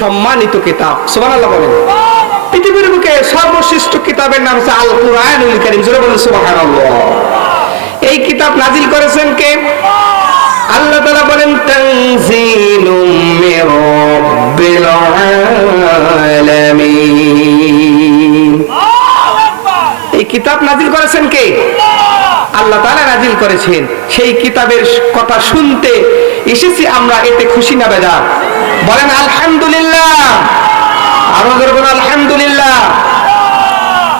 সম্মানিত কিতাব। সুবহানাল্লাহ বলেন। পৃথিবীর বুকে সর্বশ্রেষ্ঠ কিতাবের নাম হচ্ছে আল কুরআনুল কারীম। জোরে বলেন সুবহানাল্লাহ। এই কিতাব নাজিল করেছেন কে? আল্লাহ তাআলা বলেন তানজিলুম মির রাব্বিল আলামিন। এই কিতাব নাজিল করেছেন কে? আল্লাহ তাআলা নাজিল করেছেন। সেই কিতাবের কথা শুনতে এসেছি আমরা, এতে খুশি না বেজার? বলেন আলহামদুলিল্লাহ। আরো জোরে বলেন আলহামদুলিল্লাহ।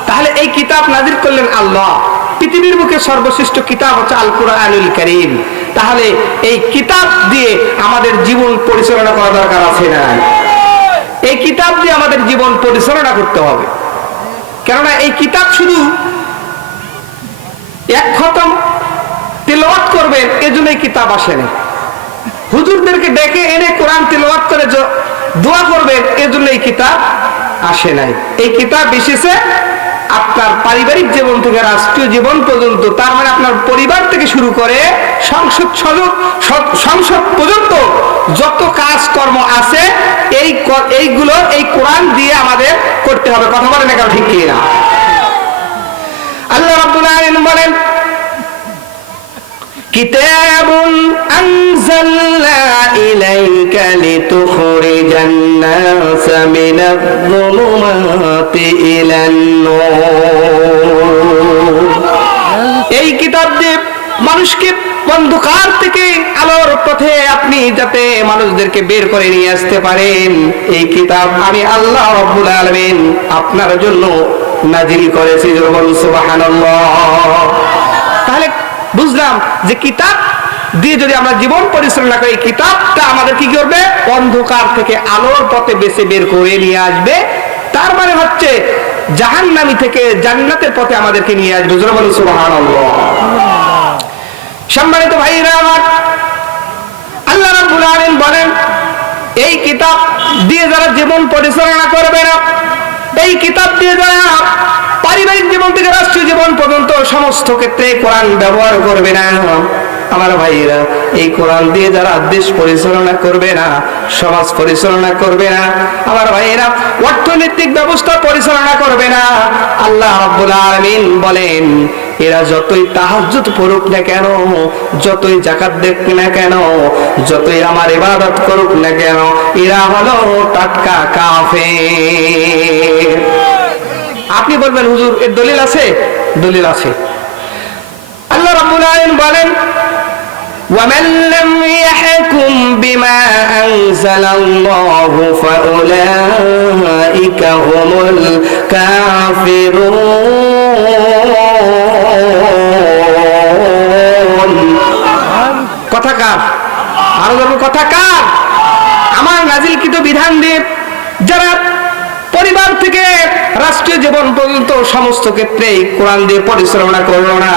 তাহলে এই কিতাব নাজিল করলেন আল্লাহ। পৃথিবীর বুকে সর্বশ্রেষ্ঠ কিতাব হচ্ছে আল কুরআনুল কারীম। তাহলে এই কিতাব দিয়ে আমাদের জীবন পরিচালনা করা দরকার আছে না? এই কিতাব দিয়ে আমাদের জীবন পরিচালনা করতে হবে। কেননা এই কিতাব শুধু এক খতম তেলাওয়াত করবেন এজন্য এই কিতাব আসে না। হুজুরদেরকে ডেকে এনে কোরআন তেলাওয়াত করে দোয়া করবেন এজন্য এই কিতাব আসে নাই। এই কিতাব এসেছে আপনার পারিবারিক জীবন থেকে রাষ্ট্রীয় জীবন পর্যন্ত, তার মানে আপনার পরিবার থেকে শুরু করে সংসদ পর্যন্ত যত কাজকর্ম আছে এইগুলো এই কোরআন দিয়ে আমাদের করতে হবে। কথা বলেন না কেন? ঠিক কি না? আল্লাহ রাব্বুল আলামিন বলেন কিতাবুন আনজালনা ইলাইকা লিতুখরিজান নাসা মিনাজ-যুলুমাতি ইলান-নূর। এই কিতাব দিয়ে মানুষকে অন্ধকার থেকে আলোর পথে আপনি যাতে মানুষদেরকে বের করে নিয়ে আসতে পারেন, এই কিতাব আমি আল্লাহ রাব্বুল আলামিন আপনার জন্য নাজিল করেছি। সুবহানাল্লাহ। তাহলে বুঝলাম যে কিতাব দিয়ে যদি আমরা জীবন পরিচালনা করি, কিতাবটা আমাদের কি করবে? অন্ধকার থেকে আলোর পথে বেছে বের করে নিয়ে আসবে। তার মানে হচ্ছে জাহান্নামী থেকে জান্নাতের পথে আমাদেরকে নিয়ে আসবে। জোরে বলুন সুবহানাল্লাহ। সম্মানিত ভাইরা আমার, আল্লাহ রাব্বুল আলামিন বলেন এই কিতাব দিয়ে যারা জীবন পরিচালনা করবে না, এই কিতাব দিয়ে যারা পারিবারিক জীবন থেকে রাষ্ট্রীয় জীবন পর্যন্ত সমস্ত ক্ষেত্রে কোরআন ব্যবহার করবে না, আমার ভাইরা এই কোরআন দিয়ে যারা দেশ পরিচালনা করবে না, সমাজ পরিচালনা করবে না, আমার ভাইরা অর্থনৈতিক ব্যবস্থা পরিচালনা করবে না, আল্লাহ রাব্বুল আলামিন বলেন এরা যতই তাহাজ্জুদ পড়ুক না কেন, যতই যাকাত দেখ না কেন, যতই আমার ইবাদত করুক না কেন, এরা হলো টাটকা কাফের। আপনি বলবেন হুজুর এর দলিল আছে? দলিল আছে। আল্লাহ রাব্বুল আলামিন বলেন وَمَن لَّمْ يَحْكُم بِمَا أَنزَلَ اللَّهُ فَأُولَٰئِكَ هُمُ الْكَافِرُونَ। কথা কার? আরো বলবো কথা কার? আমার নাজিলকৃত বিধান দিয়ে যারা পরিবার থেকে রাষ্ট্রীয় জীবন পর্যন্ত সমস্ত ক্ষেত্রে কোরআন দিয়ে পরিচালনা করলো না,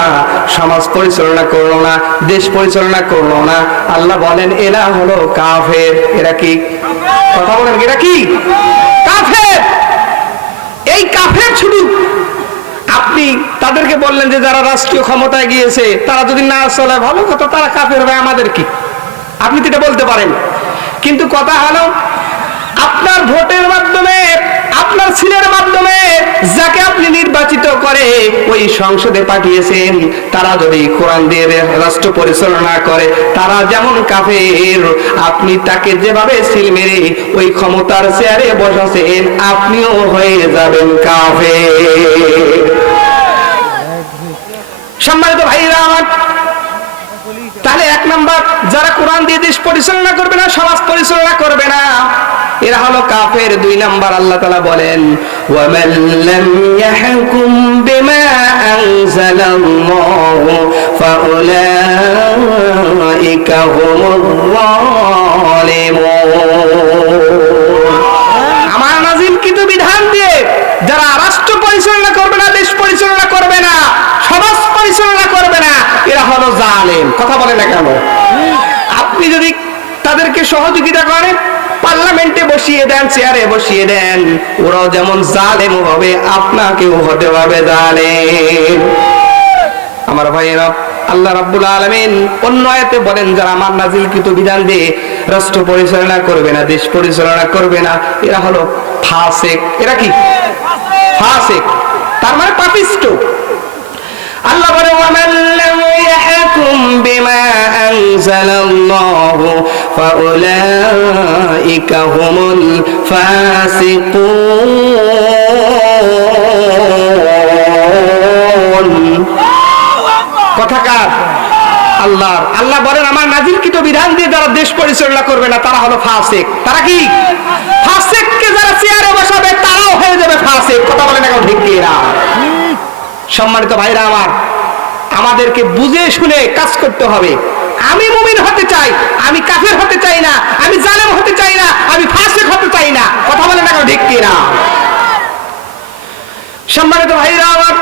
সমাজ পরিচালনা করলো না, দেশ পরিচালনা করলো না, আল্লাহ বলেন এরা হলো কাফের। এরা কি? কথা বলেন, এরা কি? কাফের। এই কাফের শুধু আপনি তাদেরকে বললেন যে যারা রাষ্ট্রীয় ক্ষমতায় গিয়েছে তারা যদি না চলে ভালো কথা, তারা কাফের হবে, আমাদের কি? আপনি তো এটা বলতে পারেন। কিন্তু কথা হলো আপনার ভোটের মাধ্যমে, আপনার ছেলের মাধ্যমে যাকে আপনি নির্বাচিত করে ওই সংসদে পাঠিয়েছেন, তারা যদি কোরআন দিয়ে রাষ্ট্র পরিচালনা করে তারা যেমন কাফের, আপনি তাকে যেভাবে সিল মেরে ওই ক্ষমতার চেয়ারে বসাছেন আপনিও হয়ে যাবেন কাফের। সম্মানিত ভাইরা আমার, তাহলে এক নাম্বার যারা কোরআন দিয়ে দেশ পরিচালনা করবে না, সমাজ পরিচালনা করবে না, এরা হলো কাফের। দুই নাম্বার আল্লাহ তাআলা বলেন ওয়ামান লাম ইয়াহকুম বিমা আনজালাল্লাহু ফাউলাইকা হুমুয যালিমুন। আমার নাযিলকৃত বিধান দিয়ে যারা রাষ্ট্র পরিচালনা করবে না, দেশ পরিচালনা করবে না, সমাজ পরিচালনা করবে না, এরা হলো জালেম। কথা বলে না কেন? আপনি যদি তাদেরকে সহযোগিতা করেন, পার্লামেন্টে বসিয়ে দেন, চেয়ারে বসিয়ে দেন, ওরাও যেমন জালেম হবে আপনাকেও হতে হবে জালেম। আমার ভাইয়েরা, আল্লাহ রাব্বুল আলামিন অন্য আয়াতে বলেন যারা আমার নাযিলকৃত বিধান দিয়ে রাষ্ট্র পরিচালনা করবে না, দেশ পরিচালনা করবে না, এরা হলো ফাসিক। এরা কি? ফাসিক, তার মানে পাপিষ্ট। আল্লাহ বলে ওয়ামান লাম ইয়াহকুম বিমা আনজালাল্লাহু ফাউলাইকা হুমুল ফাসিকুন। কথা কার? আল্লাহর। আল্লাহ বলেন আমার নাজিলকৃত বিধান দিয়ে যারা দেশ পরিচালনা করবে না তারা হলো ফাসিক। তারা কি? ফাসিককে যারা চেয়ারে বসাবে তারাও হয়ে যাবে ফাসিক। কথা বলেন এখন ঠিক কি না? সম্মানিত ভাইরা আমার, আমাদেরকে বুঝে শুনে কাজ করতে হবে। আমি মুমিন হতে চাই, আমি কাফের হতে চাই না, আমি জালেম হতে চাই না, আমি ফাসিক হতে চাই না। কথা বলেন এখন ঠিক কি না? সম্মানিত ভাইরা আমার,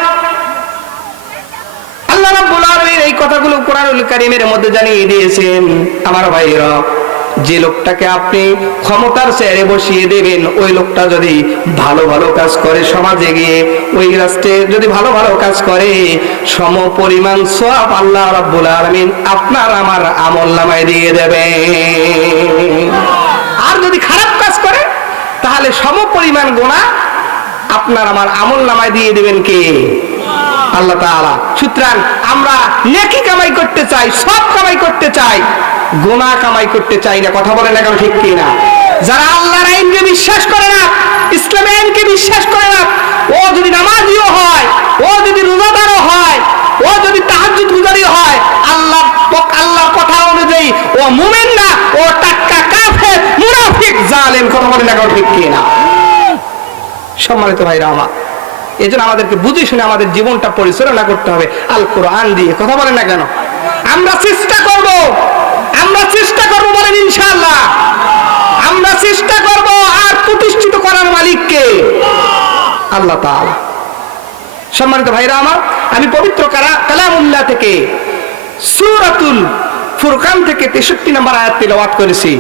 আল্লাহ রাব্বুল আলামিন এই কথাগুলো কোরআনুল কারীমের মধ্যে জানিয়ে দিয়েছেন। আমার ভাইরা, যে লোকটাকে আপনি ক্ষমতার চেয়ারে বসিয়ে দেবেন, ওই লোকটা যদি ভালো ভালো কাজ করে সমাজে গিয়ে, ওই রাষ্ট্রে যদি ভালো ভালো কাজ করে, সম পরিমাণ সওয়াব আল্লাহ রাব্বুল আলামিন আপনার আমার আমলনামায় দিয়ে দেবে। আর যদি খারাপ কাজ করে তাহলে সম পরিমাণ গুনাহ আপনার আমার আমলনামায় দিয়ে দিবেন কে? আল্লাহ তাআলা। সুতরাং আমরা নেকি কামাই করতে চাই, সব কামাই করতে চাই, গুনাহ কামাই করতে চাই না। কথা বলেন না কেন ঠিক কি না? যারা আল্লাহর আইনকে বিশ্বাস করে না, ইসলামের আইনকে বিশ্বাস করে না, ও যদি নামাজিও হয়, ও যদি রোজাদারও হয়, ও যদি তাহাজ্জুদ গুজারি হয়, আল্লাহর কথা অনুযায়ী ও মুমিন না, ও টাক্কা কাফের, মুনাফিক, জালেম। কথা বলেন না কেন ঠিক কি না? সম্মানিত ভাইরা আমার, এজন্য আমাদেরকে বুঝে শুনে আমাদের জীবনটা পরিচালনা করতে হবে আল কোরআন দিয়ে। কথা বলেন না কেন? আমরা চেষ্টা করব, আমরা চেষ্টা করব, বলেন ইনশাআল্লাহ। আমরা চেষ্টা করব। আর প্রতিষ্ঠিত করার মালিক কে? আল্লাহ তাআলা। সম্মানিত ভাইরা আমার, আমি পবিত্র কালামুল্লাহ থেকে সূরাতুল ফুরকান থেকে 63 নম্বর আয়াত তেলাওয়াত করেছি।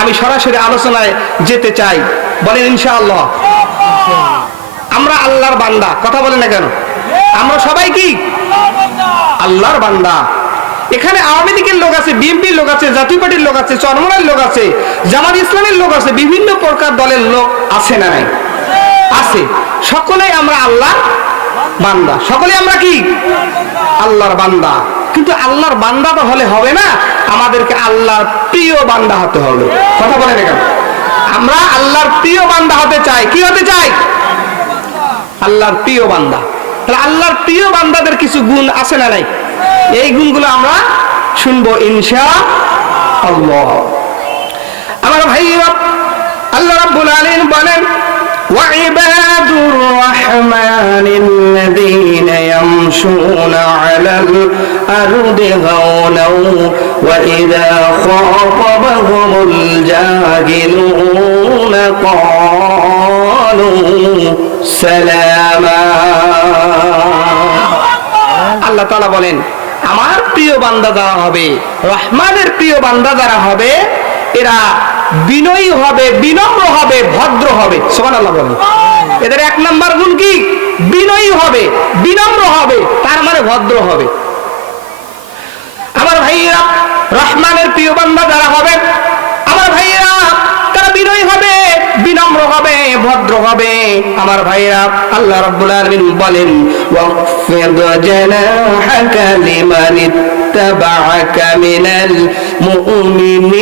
আমি সরাসরি আলোচনায় যেতে চাই, বলেন ইনশাআল্লাহ। আমরা আল্লাহর বান্দা। কথা বলেন না কেন? আমরা সবাই কি? আল্লাহর বান্দা। এখানে আওয়ামী লীগের লোক আছে, বিএনপির লোক আছে, জাতীয় পার্টির লোক আছে, চরমনার লোক আছে, জামাত ইসলামের লোক আছে, বিভিন্ন প্রকার দলের লোক আছে না নাই? আছে। সকলেই আমরা আল্লাহর বান্দা। সকলেই আমরা কি? আল্লাহর বান্দা। কিন্তু আল্লাহর বান্দা তো হলে হবে না, আমাদেরকে আল্লাহর প্রিয় বান্দা হতে হবে। কথা বলেন না কেন? আমরা আল্লাহর প্রিয় বান্দা হতে চাই। কি হতে চাই? আল্লাহর প্রিয় বান্দা। তাহলে আল্লাহর প্রিয় বান্দাদের কিছু গুণ আছে না নাই? এই গুণগুলো আমরা শুনবো ইনশাআল্লাহ। আমার ভাইরা, আল্লাহ রাব্বুল আলামিন বলেন وعباد الرحمن الذين يمشون على الأرض هونا وإذا خاطبهم الجاهلون قالوا سلاما। আল্লাহ তাআলা বলেন আমার প্রিয় বান্দা যারা হবে, রহমানের প্রিয় বান্দা যারা হবে, এরা বিনয়ী হবে, বিনম্র হবে, ভদ্র হবে। সুবহানাল্লাহ বলেন। এদের এক নাম্বার গুণ কি? বিনয়ী হবে, বিনম্র হবে, তার মানে ভদ্র হবে। আমার ভাইয়েরা, রহমানের প্রিয় বান্দা যারা হবে, আমার ভাইয়েরা, তারা বিনয়ী হবে, বিনম্র হবে, ভদ্র হবে। আমার ভাইয়েরা, আল্লাহ রাব্বুল আলামিন বলেন ওয়াকফিদ জানাহাকা লিমান ইত্তাবা'আকা মিনাল মুমিনিন।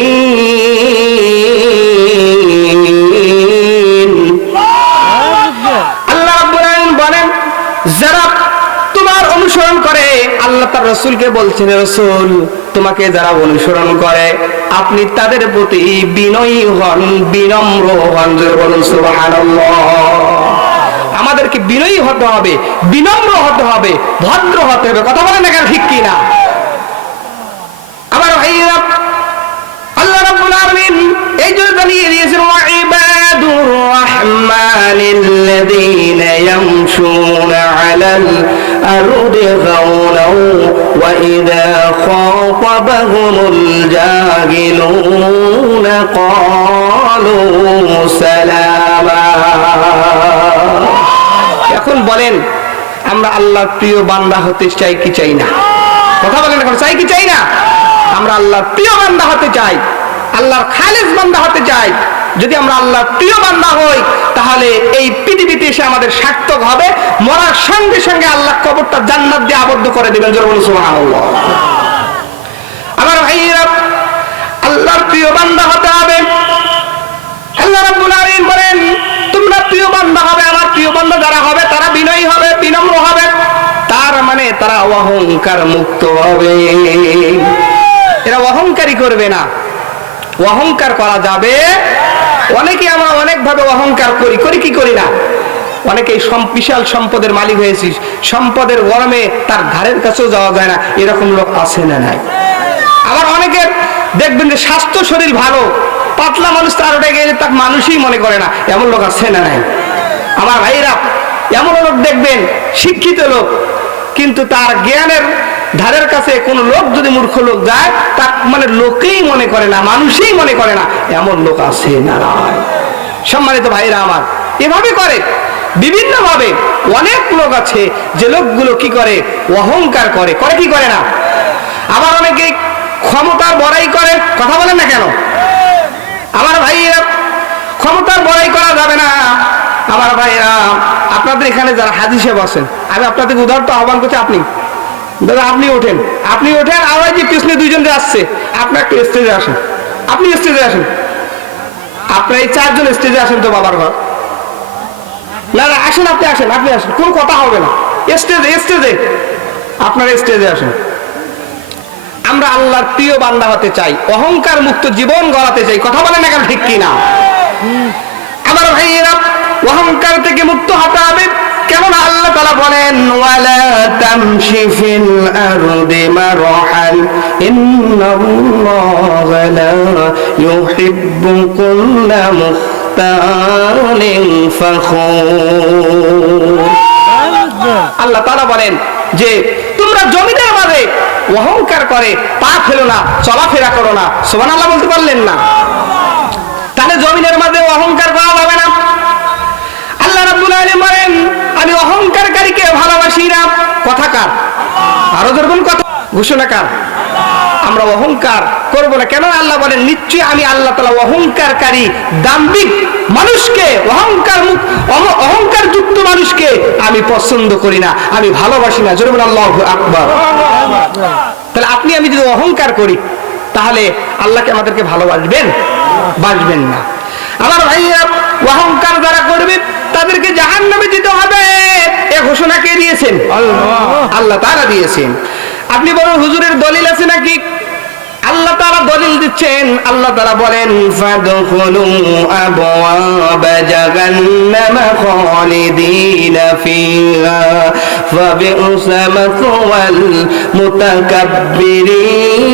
আল্লাহ রাব্বুল আলামিন বলেন যারা তোমার অনুসরণ করে, আল্লাহ তার রাসূলকে বলছেন রাসূল তোমাকে যারা অনুসরণ করে আপনি তাদের প্রতি বিনয়ী হন, বিনম্র হন। জোরে বলুন সুবহানাল্লাহ। আমাদেরকে বিনয়ী হতে হবে, বিনম্র হতে হবে, ভদ্র হতে হবে। কথা বলেন না কেন ঠিক কি না? আমার ভাইরা, আল্লাহ রাব্বুল আলামিন এই জন্য জানিয়ে দিয়েছেন ওয়াইবাদুর রাহমানিল্লাযীনা ইয়ামশুনা আলাল আরদি গাওনা ওয়া ইযা খাতাবাহুমুল জাহিলুনা ক্বালু সালামা। এখন বলেন আমরা আল্লাহর প্রিয় বান্দা হতে চাই কি চাই না? কথা বলেন এখন, চাই কি চাই না? আমরা আল্লাহর প্রিয় বান্দা হতে চাই। আল্লাহর খালেস বান্দা হতে চাই, যদি আমরা আল্লাহর প্রিয় বান্দা হই, তাহলে এই পৃথিবীতে এসে আমাদের সার্থক হবে। মরার সঙ্গে সঙ্গে আল্লাহ কবরটা জান্নাত দিয়ে আবদ্ধ করে দিবেন। জোরে বলুন সুবহানাল্লাহ। আমার ভাইরা, আল্লাহর প্রিয় বান্দা হতে হবে। আল্লাহ রাব্বুল আলামিন বলেন, তোমরা প্রিয় বান্দা হবে। আমার প্রিয় বান্দা যারা হবে তারা বিনয়ী হবে, বিনম্র হবে, তার মানে তারা অহংকার মুক্ত হবে। এরা অহংকারী করবে না। অহংকার করা যাবে। অনেকে আমরা অনেক ভাবে অহংকার করি কি করি না। অনেকে বিশাল সম্পদের মালিক হয়েছিস, সম্পদের গরমে তার ধারের কাছেও যাওয়া যায় না, এরকম লোক আছে না নাই? আবার অনেকে দেখবেন যে স্বাস্থ্য শরীর ভালো, পাতলা মানুষ, তার ওটা গেলে তার মানুষই মনে করে না, এমন লোক আছে না নাই? আমার ভাইরা, এমন লোক দেখবেন শিক্ষিত লোক, কিন্তু তার জ্ঞানের ধারের কাছে কোন লোক যদি মূর্খ লোক যায়, তার মানে লোকেই মনে করে না, মানুষই মনে করে না, এমন লোক আছে না নাই? সম্মানিত ভাইরা আমার, এভাবে করে বিভিন্ন ভাবে অনেক লোক আছে যে লোকগুলো কি করে, অহংকার করে কি করে না। আবার অনেকে ক্ষমতার বড়াই করে। কথা বলেন না কেন? আমার ভাইরা, ক্ষমতার বড়াই করা যাবে না। আমার ভাইরা, আপনাদের এখানে যারা হাজী সাহেব আছেন, আমি আপনাদের উদাহরণ আহ্বান করছি, দাদা আপনি ওঠেন, আর ওই যে পিছনে দুইজন আসছে, আপনার একটু স্টেজে আসেন, আপনি স্টেজে আসেন, আপনার এই চারজন স্টেজে আসেন তো বাবার ঘর। না আসেন, আপনি আসেন, কোন কথা হবে না। স্টেজে আপনারা স্টেজে আসেন। আমরা আল্লাহর প্রিয় বান্দা হতে চাই, অহংকার মুক্ত জীবন গড়াতে চাই। কথা বলেন না কেন? ঠিক কিনা? আমার ভাইয়েরা, অহংকার থেকে মুক্ত হতে হবে। কেমন? আল্লাহ তাআলা বলেন, ওয়ালা তামশি ফিল আরদি মারহান ইন্নাল্লাহা লা ইউহিব্বু কুল্লা মুখতালিন ফাখুর। আল্লাহ তাআলা বলেন যে তোমরা জমিনের মাঝে অহংকার করে পা ফেলো না, চলাফেরা করো না। সুবহানাল্লাহ বলতে পারলেন না? তাহলে জমিনের মাঝে অহংকার করা যাবে না। আল্লাহ রাব্বুল আলামিন বলেন, আমি অহংকারকারীকে ভালোবাসি না। কথা কার? আরো ধরবেন কথা, ঘোষণা কার? আমরা অহংকার করব না। কেন? আল্লাহ বলেন, নিশ্চয়ই আমি আল্লাহ তাআলা অহংকারকারী দাম্ভিক মানুষকে, অহংকার যুক্ত মানুষকে আমি পছন্দ করি না, আমি ভালোবাসি না। জোরে বলেন আল্লাহু আকবার। তাহলে আপনি আমি যদি অহংকার করি, তাহলে আল্লাহকে আমাদেরকে ভালোবাসবেন? বাসবেন না। আমার ভাইয়া, অহংকার যারা করবে তাদেরকে জাহান্নামে যেতে হবে। এই ঘোষণা কে দিয়েছেন? আল্লাহ তাআলা দিয়েছেন। আপনি বলেন হুজুরের দলিল আছে নাকি? আল্লাহ তাআলা দলিল দিচ্ছেন। আল্লাহ তাআলা বলেন, ফাদখুলু আবওয়াবা জাহান্নামা খালিদিনা ফিহা ফাবি'সা মাথওয়াল মুতাকাব্বিরিন।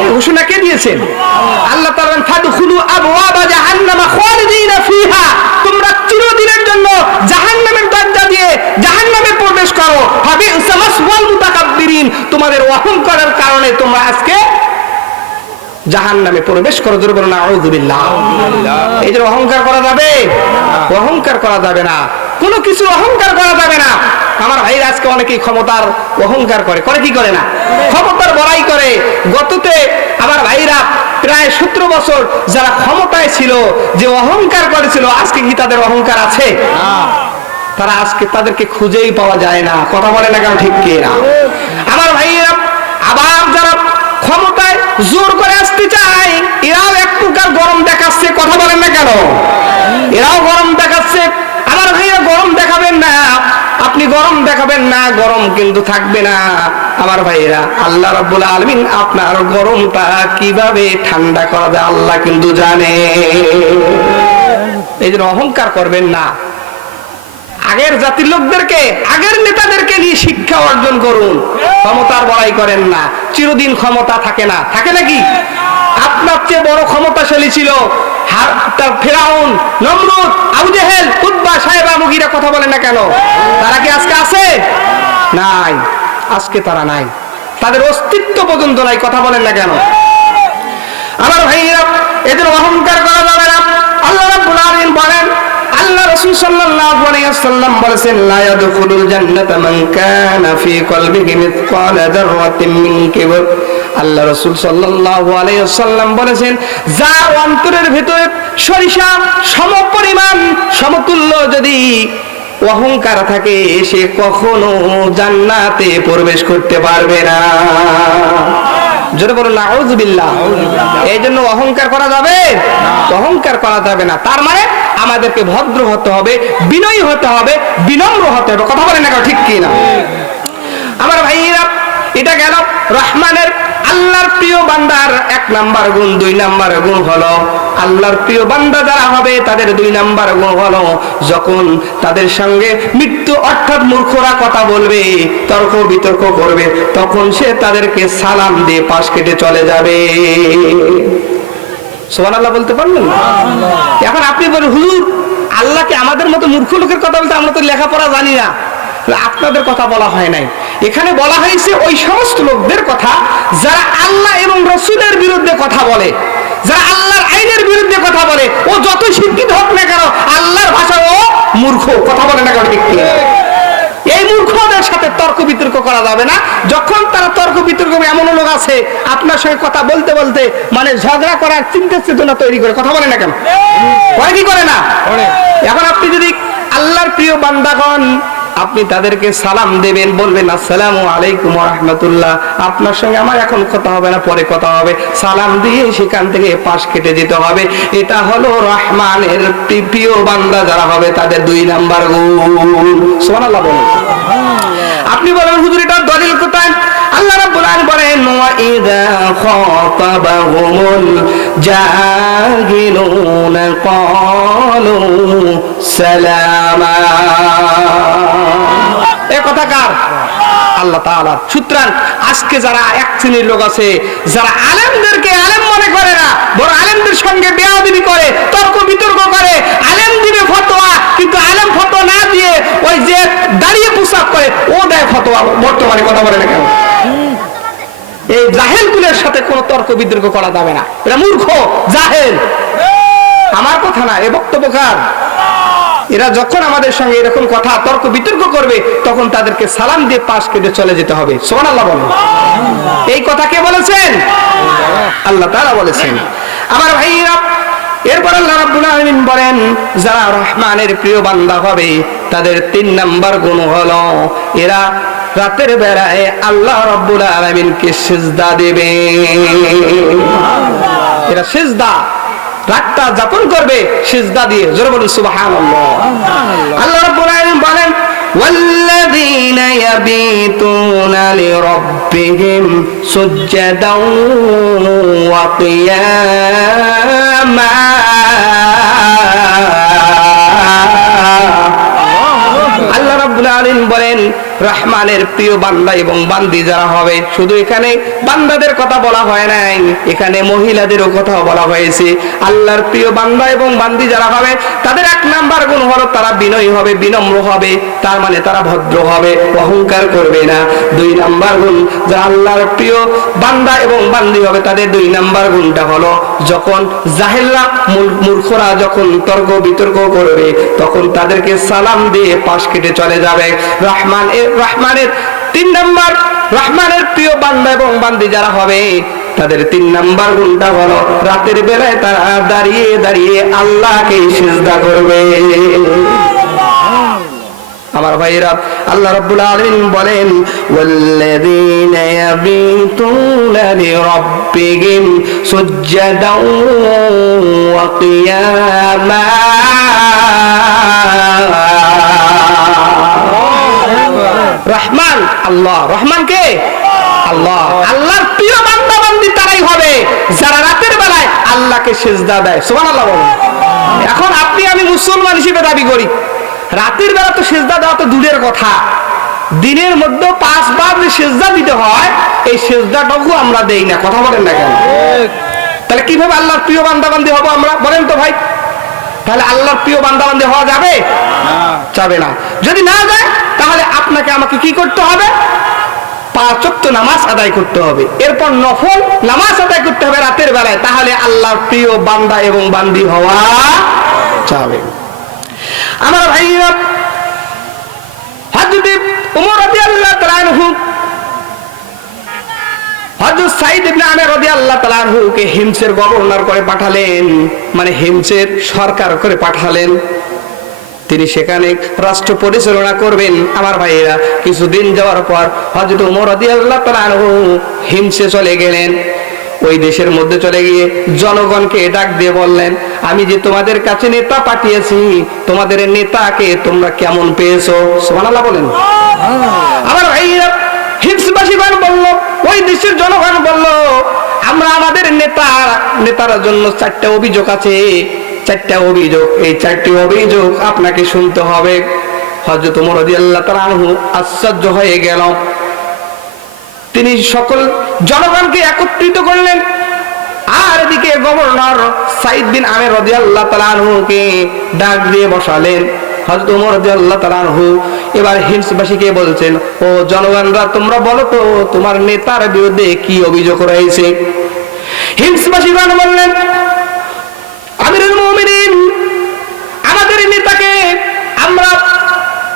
এই ঘোষণা কে দিয়েছেন? আল্লাহ তাআলা বলেন, ফাদখুলু আবওয়াবা জাহান্নামা খালিদিনা ফিহা, তোমরা চিরদিনের জন্য জাহান্নামের দরজা দিয়ে জাহান্নামে প্রবেশ করো। ফাবি'সা মাসওয়াল মুতাকাব্বিরিন, তোমাদের অহংকারের কারণে তোমরা আজকে জাহান্নামে প্রবেশ করো। জোরে বলো না আউযু বিল্লাহ। এই যে অহংকার করা যাবে? অহংকার করা যাবে না, কোনো কিছু অহংকার করা যাবে না। আমার ভাইরা, আজকে অনেকেই ক্ষমতার অহংকার করে কি করে না? ক্ষমতার বড়াই করে। গততে আমার ভাইরা প্রায় 17 বছর যারা ক্ষমতায় ছিল, যে অহংকার করেছিল, আজকে কি তাদের অহংকার আছে? তারা আজকে তাদেরকে খুঁজেই পাওয়া যায় না। কথা বলে না কেন? ঠিক কি না? আমার ভাইরা, আবার যারা ক্ষমতায় জোর করে আসতে চায়, এরাও এক প্রকার গরম দেখাচ্ছে। কথা বলেন না কেন? এরাও গরম দেখাচ্ছে। আমার ভাইরা, গরম দেখাবেন না, আপনি গরম দেখাবেন না, গরম কিন্তু থাকবে না। আমার ভাইরা, আল্লাহ রাব্বুল আলামিন আপনার গরমটা কিভাবে ঠান্ডা করা যায় আল্লাহ কিন্তু জানে। এই জন্য অহংকার করবেন না। আগের জাতির লোকদেরকে, আগের নেতাদেরকে নিয়ে শিক্ষা অর্জন করুন। ক্ষমতার বড়াই করেন না। চিরদিন ক্ষমতা থাকে না। থাকে নাকি? আপনার চেয়ে বড় ক্ষমতাশালী ছিল ফেরাউন, নমরুদ, আবু জেহেল, উতবা, সাইবা, মুগীরা। কথা বলেন না কেন? তারা কি আজকে আছে? নাই, আজকে তারা নাই, তাদের অস্তিত্ব পর্যন্ত নাই। কথা বলেন না কেন? আমার ভাইরা, এদের অহংকার করা যাবে না। আল্লাহ রাব্বুল আলামিন বলেন, আল্লাহ রাসূল সাল্লাল্লাহু আলাইহি ওয়াসাল্লাম বলেছেন লা ইয়াদখুলুল জান্নাতা মান কানা ফি কলবিহি মিসকালা যাররাতিন মিন কিবর। আল্লাহ রাসূল সাল্লাল্লাহু আলাইহি ওয়াসাল্লাম বলেছেন যার অন্তরের ভিতরে সরিষা সমপরিমাণ সমতুল্য যদি অহংকার থাকে সে কখনো জান্নাতে প্রবেশ করতে পারবে না। জোরে বলুন নাউযুবিল্লাহ। এই জন্য অহংকার করা যাবে না, অহংকার করা যাবে না। তার মানে আমাদেরকে ভদ্র হতে হবে, বিনয়ী হতে হবে, বিনম্র হতে হবে। কথা বলেন না ঠিক কি না? আমার ভাইরা, এটা গেল রহমানের আল্লাহর প্রিয় বান্দার 1 নাম্বার গুণ। 2 নাম্বার গুণ হলো আল্লাহর প্রিয় বান্দা যারা হবে তাদের 2 নাম্বার গুণ হলো যখন তাদের সঙ্গে মৃত্যু অর্থাৎ মূর্খরা কথা বলবে, তর্ক বিতর্ক করবে, তখন সে তাদেরকে সালাম দিয়ে পাশ কেটে চলে যাবে। সুবহানাল্লাহ বলতে পারলেন না? এখন আপনি বলেন হুজুর আল্লাহকে আমাদের মতো মূর্খ লোকের কথা বলতে, আমরা তো লেখাপড়া জানি না। আপনাদের কথা বলা হয় নাই, এখানে বলা হয়েছে ওই সমস্ত লোকদের কথা যারা আল্লাহ এবং রাসূলের বিরুদ্ধে কথা বলে, যারা আল্লাহর আইনের বিরুদ্ধে কথা বলে। ও যত শিক্ষিত হোক না কেন আল্লাহর ভাষায় ও মূর্খ। কথা বলে না কেন ঠিক কি? এই মূর্খদের সাথে তর্ক বিতর্ক করা যাবে না। যখন তারা তর্ক বিতর্ক, এমন লোক আছে আপনার সঙ্গে কথা বলতে বলতে মানে ঝগড়া করার চিন্তা চেতনা তৈরি করে। কথা বলে না কেন? করে কি করে না? এখন আপনি যদি আল্লাহর প্রিয় বান্দাগণ, আপনি তাদেরকে সালাম দেবেন, বলবেন আসসালামু আলাইকুম ওয়া রাহমাতুল্লাহ, আপনার সঙ্গে আমার এখন কথা হবে না, পরে কথা হবে, সালাম দিয়ে সেখান থেকে পাশ কেটে যেতে হবে। এটা হলো রহমানের প্রিয় বান্দা যারা হবে তাদের 2 নাম্বার গুণ। সুবহানাল্লাহ বলেন। আপনি বলেন হুজুর এটার দলিল কোথায়? আল্লাহ রাব্বুল আলামিন বলেন ওয়া ইযা খাতাবাহুমুল জাহিলুনা ক্বালু সালামা। এই কথা কার? আল্লাহ তাআলা। সুতরাং আজকে যারা এক শ্রেণীর লোক আছে যারা আলেমদেরকে আলেম মনে করে না, বড় আলেমদের সঙ্গে বেয়াদবি করে, তর্ক বিতর্ক করে, আলেম দিবে ফতোয়া কিন্তু আলেম ফতোয়া না দিয়ে ওই যে দাঁড়িয়ে পোশাক করে ও দেয় ফতোয়া। বর্তমানে কথা বলে না কেন? এই জাহেলগুলোর সাথে কোনো তর্ক বিতর্ক করা যাবে না, এটা মূর্খ জাহেল। আমার কথা না, এ বক্তব্য কার? এরা যখন আমাদের সঙ্গে এরকম কথা তর্ক বিতর্ক করবে তখন তাদেরকে সালাম দিয়ে পাশ কেটে চলে যেতে হবে। সুবহানাল্লাহ বলেন। এই কথা কে বলেছেন? আল্লাহ তাআলা বলেছেন। আমার ভাইরা, এরপর আল্লাহ রাব্বুল আলামিন বলেন যারা রহমানের প্রিয় বান্দা হবে তাদের 3 নাম্বার গুণ হলো এরা রাতের বেলায় আল্লাহ রাব্বুল আলামিনকে সিজদা দেবে। এরা সিজদা রাতটা যাপন করবে সিজদা দিয়ে। জোরে বলুন সুবহানাল্লাহ। আল্লাহ রাব্বুল আলামিন বলেন ওয়াল্লাযীনা ইয়াবিতুনা লিরাব্বিহিম সুজদাও ওয়া কিয়ামা। আল্লাহ রাব্বুল আলামিন বলেন রহমানের প্রিয় বান্দা এবং বান্দি যারা হবে, শুধু এখানে বান্দাদের কথা বলা হয় নাই, এখানে মহিলাদেরও কথা বলা হয়েছে। আল্লাহর প্রিয় বান্দা এবং বান্দি যারা হবে তাদের 1 নাম্বার গুণ হলো তারা বিনয়ী হবে, বিনম্র হবে, তার মানে তারা ভদ্র হবে, অহংকার করবে না। 2 নাম্বার গুণ যারা আল্লাহর প্রিয় বান্দা এবং বান্দি হবে তাদের 2 নাম্বার গুণটা হলো যখন জাহেলরা মূর্খরা যখন তর্ক বিতর্ক করবে তখন তাদেরকে সালাম দিয়ে পাশ কেটে চলে যাবে। রহমানের 3 নাম্বার, রহমানের প্রিয় বান্দা এবং বান্দি যারা হবে তাদের 3 নাম্বার গুণটা হলো রাতের বেলায় তারা দাঁড়িয়ে দাঁড়িয়ে আল্লাহকে সিজদা করবে। আমার ভাইরা, আল্লাহ রাব্বুল আলামিন বলেন ওয়াল্লাযীনা ইয়াবিতুনা লিরাব্বিহিম সুজদাও ওয়া কিয়ামা। রহমান আল্লাহ। রহমান কে? আল্লাহ। আল্লাহর প্রিয় বান্দা বান্দি তারাই হবে যারা রাতের বেলায় আল্লাহকে সিজদা দেয়। সুবহানাল্লাহ বলেন। এখন আপনি আমি মুসলমান হিসেবে দাবি করি, রাতের বেলা তো সিজদা দেওয়া তো দূরের কথা, দিনের মধ্যে 5 বার যে সিজদা দিতে হয় এই সিজদাটুকু আমরা দেই না। কথা বলেন না কেন? তাহলে কিভাবে আল্লাহর প্রিয় বান্দা বান্দি হবো আমরা? বলেন তো ভাই। তাহলে আল্লাহর প্রিয় বান্দা বান্দি হওয়া যাবে? যাবে না। যদি না যায় তাহলে আপনাকে আমাকে কি করতে হবে? 5 ওয়াক্ত নামাজ আদায় করতে হবে, এরপর নফল নামাজ আদায় করতে হবে রাতের বেলায়, তাহলে আল্লাহর প্রিয় বান্দা এবং বান্দি হওয়া যাবে। আমার ভাইরা, হযরত ওমর রাদিয়াল্লাহু তাআলা আনহু হযরত সাঈদ ইবনে আমের রাদিয়াল্লাহু তাআলা আনহুকে হিমসের গভর্নর করে পাঠালেন, মানে হিমসের সরকার করে পাঠালেন। তিনি সেখানে রাষ্ট্র পরিচালনা করবেন। আমার ভাইয়েরা, কিছুদিন যাওয়ার পর হযরত ওমর রাদিয়াল্লাহু তাআলা আনহু হিমসে চলে গেলেন। ওই দেশের মধ্যে চলে গিয়ে জনগণকে ডাক দিয়ে বললেন, আমি যে তোমাদের কাছে নেতা পাঠিয়েছি, তোমাদের নেতাকে তোমরা কেমন পেয়েছো? সুবহানাল্লাহ বলেন। আমার ভাইয়েরা, হিমসবাসীগণ বলল, ওই দেশের জনগণ বলল, আমরা আমাদের নেতার জন্য 4টা অভিযোগ আছে, 4টা অভিযোগ, এই 4টি অভিযোগ আপনাকে শুনতে হবে। হযরত ওমর রাদিয়াল্লাহু তাআলা আনহু আশ্চর্য হয়ে গেল। তিনি সকল জনগণকে একত্রিত করলেন, আর এদিকে গভর্নর সাঈদ বিন আমের রাদিয়াল্লাহু তাআলা আনহুকে ডাক দিয়ে বসালেন। হযরত ওমর রাদিয়াল্লাহু তাআলা আনহু এবার হিমসবাসীকে বলছেন, ও জনগণরা, তোমরা বলো তো তোমার নেতার বিরুদ্ধে কি অভিযোগ রয়েছে? হিমসবাসীগণ বললেন, আমিরুল মুমিনিন, আমাদের নেতাকে আমরা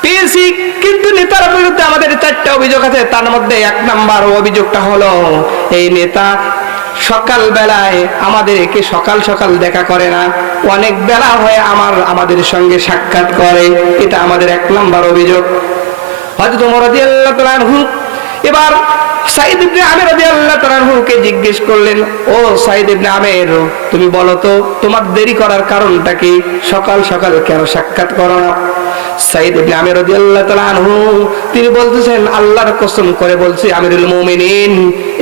পেয়েছি, কিন্তু নেতার বিরুদ্ধে আমাদের 4টা অভিযোগ আছে। তার মধ্যে 1 নাম্বার অভিযোগটা হলো, এই নেতা সকাল বেলায় আমাদেরকে সকাল সকাল দেখা করে না, অনেক বেলা হয়ে আমাদের সঙ্গে সাক্ষাৎ করে। এটা আমাদের 1 নাম্বার অভিযোগ। হযরত ওমর রাদিয়াল্লাহু তাআলা আনহু এবার সাঈদ ইবনে আমের রাদিয়াল্লাহু তাআলা আনহুকে জিজ্ঞেস করলেন, ও সাঈদ ইবনে আমের, তুমি বলো তো তোমার দেরি করার কারণটা কি? সকাল সকাল কেন সাক্ষাৎ করো না? সাঈদ ইবনে আমের রাদিয়াল্লাহু তাআলা আনহু তিনি বলতেছেন, আল্লাহর কসম করে বলছি আমিরুল মুমিনিন,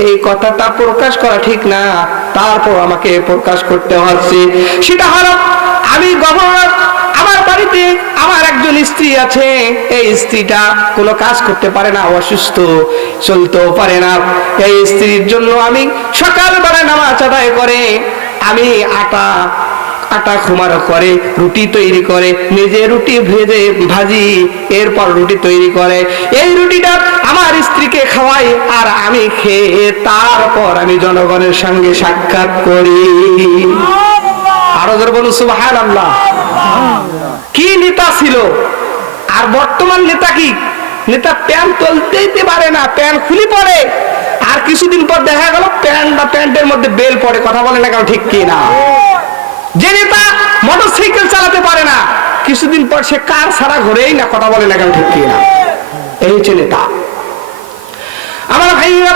এই কথাটা প্রকাশ করা ঠিক না, তারপর আমাকে প্রকাশ করতে হচ্ছে। সেটা হলো, আমি গভর্নর, আমার বাড়িতে আমার একজন স্ত্রী আছে, এই স্ত্রীটা কোনো কাজ করতে পারে না, অসুস্থ, চলতেও পারে না। এই স্ত্রীর জন্য আমি সকালবেলা নামাজ আদায় করে আমি আটা খুমারো করে রুটি তৈরি করে, নিজে রুটি ভাজি, এরপর রুটি তৈরি করে, এই রুটিটা আমার স্ত্রীকে খাওয়াই, আর আমি খেয়ে তারপর আমি জনগণের সঙ্গে সাক্ষাৎ করি। আরো জোরে বলুন সুবহানাল্লাহ। কি নেতা ছিল! আর বর্তমান নেতা কি? নেতা প্যান্ট তুলতেই পারে না, প্যান্ট খুলি পড়ে, আর কিছুদিন পর দেখা গেল প্যান্টের মধ্যে বেল পড়ে। কথা বলে না কেন, ঠিক কি না? যে নেতা মোটরসাইকেল চালাতে পারে না, কিছুদিন পর সে কার ছাড়া ঘুরেই না। কথা বলে না কেন, ঠিক কি না? এই হচ্ছে নেতা। আমার ভাইরা,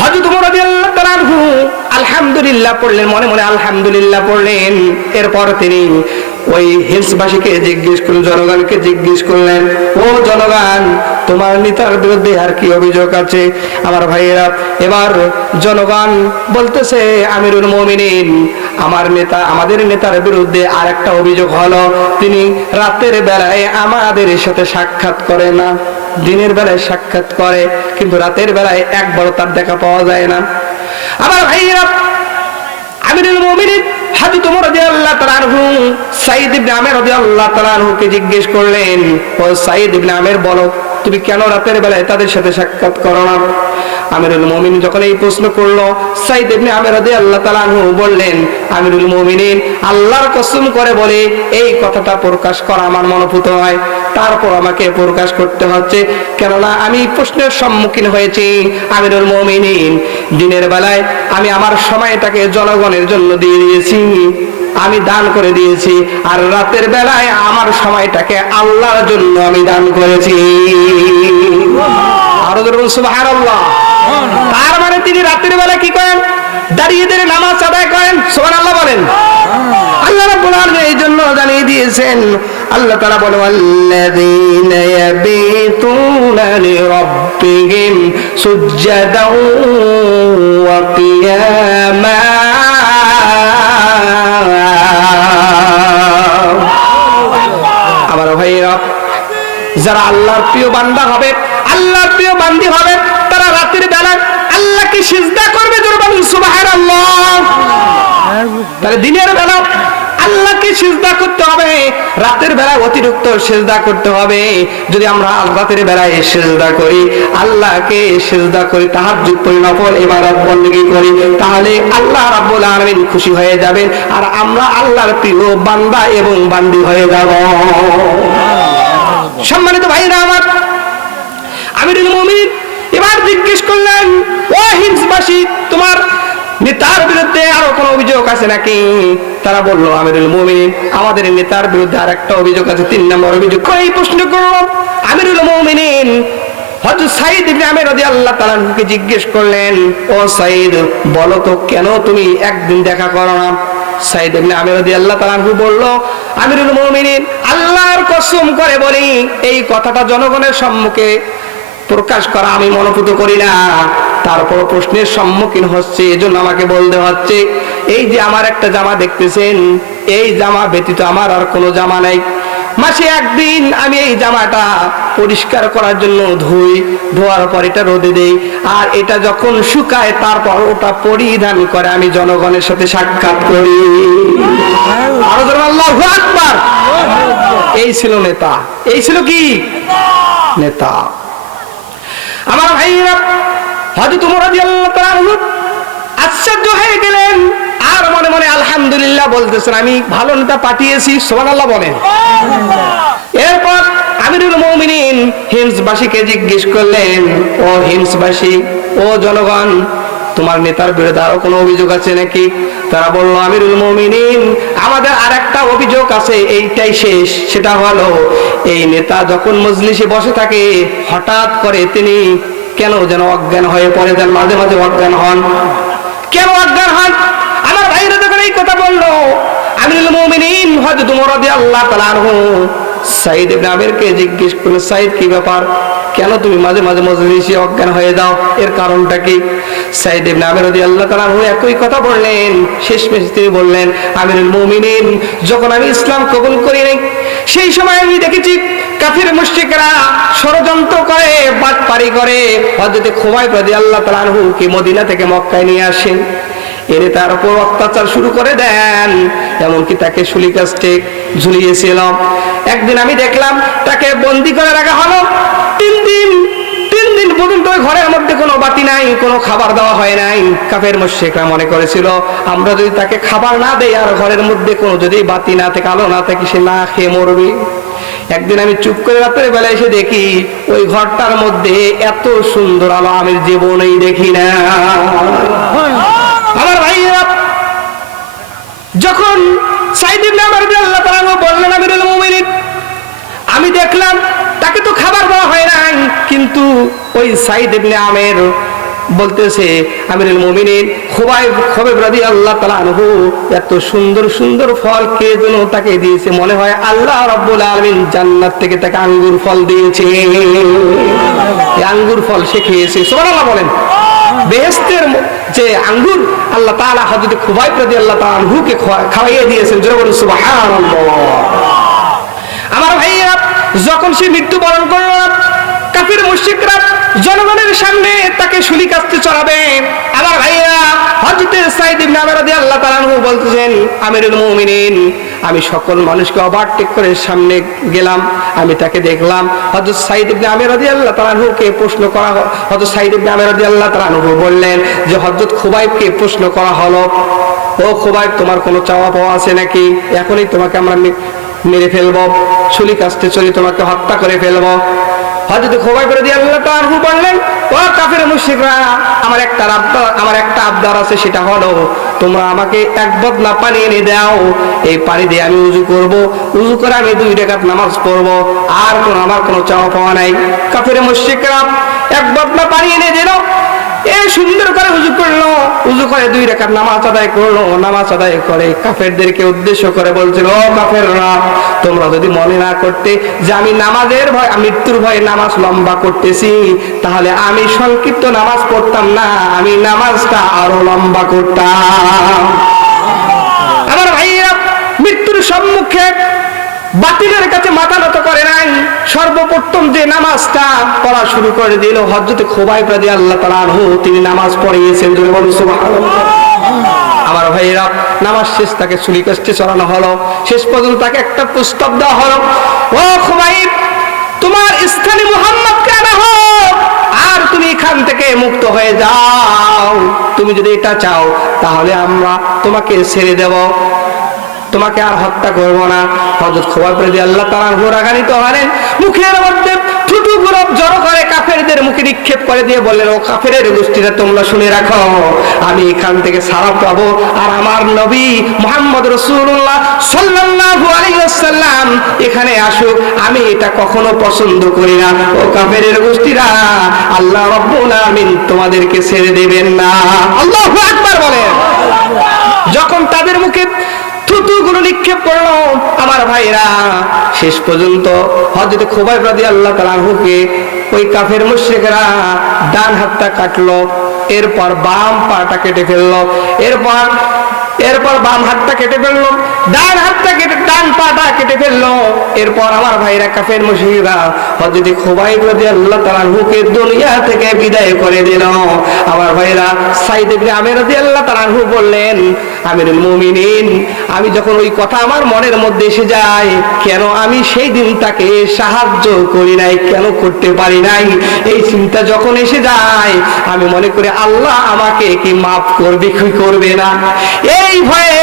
হযরত ওমর রাদিয়াল্লাহু তাআলা আনহু আলহামদুলিল্লাহ পড়লেন, মনে মনে আলহামদুলিল্লাহ পড়লেন। এরপর তিনি ওই হিমসবাসীকে জিজ্ঞেস করলেন, জনগণকে জিজ্ঞেস করলেন, ও জনগণ, তোমার নেতার বিরুদ্ধে আর কি অভিযোগ আছে? আমার ভাইয়েরা, এবার জনগণ বলতেছে, আমিরুল মুমিনিন, আমাদের নেতার বিরুদ্ধে আর একটা অভিযোগ হলো, তিনি রাতের বেলায় আমাদের সাথে সাক্ষাৎ করে না, দিনের বেলায় সাক্ষাৎ করে, কিন্তু রাতের বেলায় একবারও তার দেখা পাওয়া যায় না। আমার ভাইয়েরা, আমিরুল মুমিনিন হযরত ওমর রাদিয়াল্লাহু তাআলা আনহু সাঈদ ইবনে আমের রাদিয়াল্লাহু তাআলা আনহুকে জিজ্ঞেস করলেন, ও সাঈদ ইবনে আমের, বলো তুমি কেন রাতের বেলায় তাদের সাথে সাক্ষাৎ করো না? আমিরুল মুমিনিন যখন এই প্রশ্ন করলো, সাঈদ ইবনে আমের রাদিয়াল্লাহু তাআলা আনহু বললেন, আমিরুল মুমিনিন, আল্লাহর কসম করে বলে এই কথাটা প্রকাশ করা আমার মনোভূত হয়, তারপর আমাকে প্রকাশ করতে হচ্ছে, কেননা আমি প্রশ্নের সম্মুখীন হয়েছি। আমিরুল মুমিনিন, দিনের বেলায় আমি আমার সময়টাকে জনগণের জন্য দিয়ে দিয়েছি, আমি দান করে দিয়েছি, আর রাতের বেলায় আমার সময়টাকে আল্লাহর জন্য আমি দান করেছি। আরো বলুন সুবহানাল্লাহ। তার মানে তিনি রাতের বেলা কি করেন? দাঁড়িয়ে দাঁড়িয়ে নামাজ আদায় করেন। সুবহানাল্লাহ বলেন। আল্লাহ রাব্বুল আলামিন এই জন্য জানিয়ে দিয়েছেন, আল্লাহ তাআলা বলেন, আল্লাযীনা ইয়াবিতুনা লিরাব্বিহিম সুজদাও ওয়া কিয়ামা। আমার ভাইরা, যারা আল্লাহর প্রিয় বান্দা হবে, আল্লাহর প্রিয় বান্দি হবে, তারা রাতের বেলা আল্লাহকে সিজদা করবে। জোরে বলুন সুবহানাল্লাহ। তাহলে দিনের বেলা আল্লাহকে আল্লাহকে সিজদা করতে হবে, রাতের বেলায় অতিরিক্ত সিজদা করতে হবে। যদি আমরা রাতের বেলায় সিজদা করি, আল্লাহকে সিজদা করি, তাহাজ্জুদ পড়ি, নফল ইবাদত বন্দেগী করি, তাহলে আল্লাহ রাব্বুল আলামিন খুশি হয়ে যাবেন, আর আমরা আল্লাহর প্রিয় বান্দা এবং বান্দি হয়ে যাব। সম্মানিত ভাইরা আমার, আমিরুল মুমিনিন এবার জিজ্ঞেস করলেন, ও হিমসবাসী, তোমার নেতার বিরুদ্ধে আরো কোনো অভিযোগ আছে নাকি? তারা বললো, আমিরুল মুমিনিন, আমাদের নেতার বিরুদ্ধে আর একটা অভিযোগ আছে, 3 নম্বর অভিযোগ। এই প্রশ্ন করলো আমিরুল মুমিনিন হযরত সাঈদ ইবনে আমির রাদিয়াল্লাহু তাআলা কে জিজ্ঞেস করলেন, ও সাঈদ, বলো তো কেন তুমি একদিন দেখা করো না? সাঈদ ইবনে আমির রাদিয়াল্লাহু তাআলা বলল, আমিরুল মুমিনিন, আল্লাহর কসম করে বলি, এই কথাটা জনগণের সম্মুখে প্রকাশ করা আমি মনোপুত করি না। তারপর প্রশ্নের সম্মুখীন হচ্ছে, এজন্য আমাকে বলতে হচ্ছে। এই যে আমার একটা জামা দেখতেছেন, এই জামা ব্যতীত আমার আর কোনো জামা নাই। মাসে একদিন আমি এই জামাটা পরিষ্কার করার জন্য ধুই, ধোয়ার পর এটা রোদে দেই, আর এটা যখন শুকায় তারপর ওটা পরিধান করে আমি জনগণের সাথে সাক্ষাৎ করি। আল্লাহু আকবার। এই ছিল নেতা, এই ছিল কি নেতা। আমার ভাইরা, হযরত ওমর রাদিয়াল্লাহু তাআলা আশ্চর্য হয়ে গেলেন, আর মনে মনে আলহামদুলিল্লাহ বলতেছেন, আমি ভালো নেতা পাঠিয়েছি, সুবহানাল্লাহ বলেন। এরপর আমিরুল মুমিনিন হিমসবাসীকে জিজ্ঞেস করলেন, ও হিমসবাসী, ও জনগণ, তোমার নেতার বিরুদ্ধে আরো কোনো অভিযোগ আছে নাকি? তারা বলল, আমিরুল মুমিনিন, আমাদের আরেকটা অভিযোগ আছে, এইটাই শেষ। সেটা হলো, এই নেতা যখন মজলিসে বসে থাকে, হঠাৎ করে তিনি কেন যেন অজ্ঞান হয়ে পড়ে যান, মাঝে মাঝে অজ্ঞান হন। কেন অজ্ঞান হন? আমার ভাইরা যখন এই কথা বললো, আমিরুল মুমিনিন হযরত ওমর রাদিয়াল্লাহু তাআলা আনহু সাঈদ ইবনে আমিরকে জিজ্ঞেস করলেন, সাঈদ, কি ব্যাপার, কেন তুমি মাঝে মাঝে মজলিসে অজ্ঞান হয়ে যাও, এর কারণটা কি? সাঈদ ইবনে আমির রাদিয়াল্লাহু তাআলা আনহু একই কথা বললেন। শেষমেশ তিনি বললেন, আমিরুল মুমিনিন, যখন আমি ইসলাম কবুল করি নাই, সেই সময় আমি দেখেছি কাফির মুশরিকরা ষড়যন্ত্র করে, বাটপারি করে হযরত খুবাইব রাদিয়াল্লাহু তাআলা আনহু কে মদিনা থেকে মক্কায় নিয়ে আসেন, এনে তার উপর অত্যাচার শুরু করে দেন, এমনকি তাকে শুলি কাস্টে ঝুলিয়েছিল। একদিন আমি দেখলাম তাকে বন্দী করে রাখা হলো 3 দিন পর্যন্ত ঘরের মধ্যে কোনো বাতি নাই, কোনো খাবার দেওয়া হয় নাই। কাফের মুশরিকরা মনে করেছিল, আমরা যদি তাকে খাবার না দেই আর ঘরের মধ্যে কোনো যদি বাতি না থাকে, আলো না থাকে, সে না খেয়ে মরবে। একদিন আমি চুপ করে রাতের বেলা এসে দেখি ওই ঘরটার মধ্যে এত সুন্দর আলো আমি জীবনেই দেখি না। আমার ভাইরা, যখন সাঈদ ইবনে আমির রাদিয়াল্লাহু তাআলা আনহু বললেন, আমিরুল মুমিনিন, আমি দেখলাম তাকে তো খাবার দেওয়া হয় নাই, কিন্তু ওই সাঈদ ইবনে আমির বলতেছে, আমিরুল মুমিনিন, খুবাইব রাদিয়াল্লাহু তাআলা আনহু এত সুন্দর সুন্দর ফল কে যেন তাকে দিয়েছে, মনে হয় আল্লাহ রাব্বুল আলামিন জান্নাত থেকে তাকে আঙ্গুর ফল দিয়েছে। এই আঙ্গুর ফল সে খেয়েছে, সুবহানাল্লাহ বলেন। বেহেশতের যে আঙ্গুর আল্লাহ তাআলা হযরত খুবাইব রাদিয়াল্লাহু তাআলা আনহুকে খাওয়াইয়ে দিয়েছেন, জোরে বলুন সুবহানাল্লাহ। আমার ভাইয়া, যখন সে মৃত্যুবরণ করল, কাফির মুশরিকরা জনগণের সামনে তাকে শুলি কাস্তে চড়াবে। আমার ভাইয়া, হযরত সাঈদ ইবনে আমির রাদিয়াল্লাহু তাআলা আনহু বলতেছেন, আমিরুল মুমিনিন, আমি সকল মানুষকে ওভারটেক করে সামনে গেলাম, আমি তাকে দেখলাম। হযরত সাঈদ ইবনে আমির রাদিয়াল্লাহু তাআলা আনহুকে প্রশ্ন করা, হযরত সাঈদ ইবনে আমির রাদিয়াল্লাহু তাআলা আনহু বললেন যে, হযরত খুবাইবকে প্রশ্ন করা হলো, ও খুবাইব, তোমার কোনো চাওয়া পাওয়া আছে নাকি? এখনই তোমাকে আমরা মেরে ফেলবো, ছুরি কাস্তে চলে তোমাকে হত্যা করে ফেলবো। হযরত খুবাইব রাদিয়াল্লাহু তাআলা আনহু বললেন, ও কাফির মুশরিকরা, আমার একটা আবদার আছে, সেটা হলো তোমরা আমাকে 1 বদনা পানি এনে দাও, এই পানি দিয়ে আমি ওযু করব, ওযু করে আমি 2 রাকাত নামাজ পড়ব, আর আমার কোনো চাওয়া পাওয়া নাই। কাফির মুশরিকরা 1 বদনা পানি এনে দিল, এই সুন্দর করে ওযু করলো, ওযু করে 2 রাকাত নামাজ আদায় করলো। নামাজ আদায় করে কাফেরদেরকে উদ্দেশ্য করে বলছিল, ও কাফেররা, তোমরা যদি মনে না করতে যে আমি নামাজের ভয়, মৃত্যুর ভয়ে নামাজ লম্বা করতেছি, তাহলে আমি সংক্ষিপ্ত নামাজ পড়তাম না, আমি নামাজটা আরো লম্বা করতাম। আমার ভাইরা, মৃত্যুর সম্মুখে বাতিলের কাছে মাথা নত করে নাই, সর্বপ্রথম যে নামাজটা পড়া শুরু করে দিল হযরত খুবাইব রাদিয়াল্লাহু তাআলা আনহু, তিনি নামাজ পড়িয়েছেন, জোরে বলুন সুবহানাল্লাহ। আমার ভাইরা, নামাজ শেষ তাকে ছুরি কাস্তে চড়ানো হলো। শেষ পর্যন্ত তাকে একটা প্রস্তাব দেওয়া হলো, ও খুবাইব, তোমার স্থানে মুহাম্মদকে আনা হোক আর তুমি এখান থেকে মুক্ত হয়ে যাও। তুমি যদি এটা চাও তাহলে আমরা তোমাকে ছেড়ে দেব, তোমাকে আর হত্যা করবো না। হযরত খুবাইব রাদিয়াল্লাহু তাআলা রাগান্বিত হলেন, মুখের মধ্যে থুতু গুরব জড়ো করে কাফেরদের মুখে নিক্ষেপ করে দিয়ে বললেন, ও কাফেরের গোষ্ঠীরা, তোমরা শুনে রাখো, আমি এখান থেকে ছাড়া পাবো আর আমার নবী মুহাম্মদ রাসূলুল্লাহ সাল্লাল্লাহু আলাইহি ওয়াসাল্লাম এখানে আসুক, আমি এটা কখনো পছন্দ করি না। ও কাফেরের গোষ্ঠীরা, আল্লাহ রাব্বুল আলামিন তোমাদেরকে ছেড়ে দেবেন না। আল্লাহু আকবার বলেন। যখন তাদের মুখে থুতুগুলো নিক্ষেপ করলো আমার ভাইরা, শেষ পর্যন্ত হযরত খুবাইব রাদিয়াল্লাহু তাআলা আনহুকে ওই কাফের মুশরিকরা ডান হাতটা কাটলো, এরপর বাম পাটা কেটে ফেললো, এরপর বাম হাতটা কেটে ফেললো, ডান হাতটা কেটে ডান পাটা কেটে ফেললো। এরপর আমার ভাইরা কাফের মুশরিকরা হযরত খুবাইব রাদিয়াল্লাহু তাআলা আনহুকে দুনিয়া থেকে বিদায় করে দিল। আমার ভাইরা সাইদ ইবনে আমির রাদিয়াল্লাহু তাআলা আনহু বললেন, আমিরুল মুমিনিন, আমি যখন ওই কথা আমার মনের মধ্যে এসে যায়, কেন আমি সেই দিন তাকে সাহায্য করি নাই, কেন করতে পারি নাই, এই চিন্তা যখন এসে যায় আমি মনে করি আল্লাহ আমাকে কি মাফ করবে কি করবে না। এই ভয়ে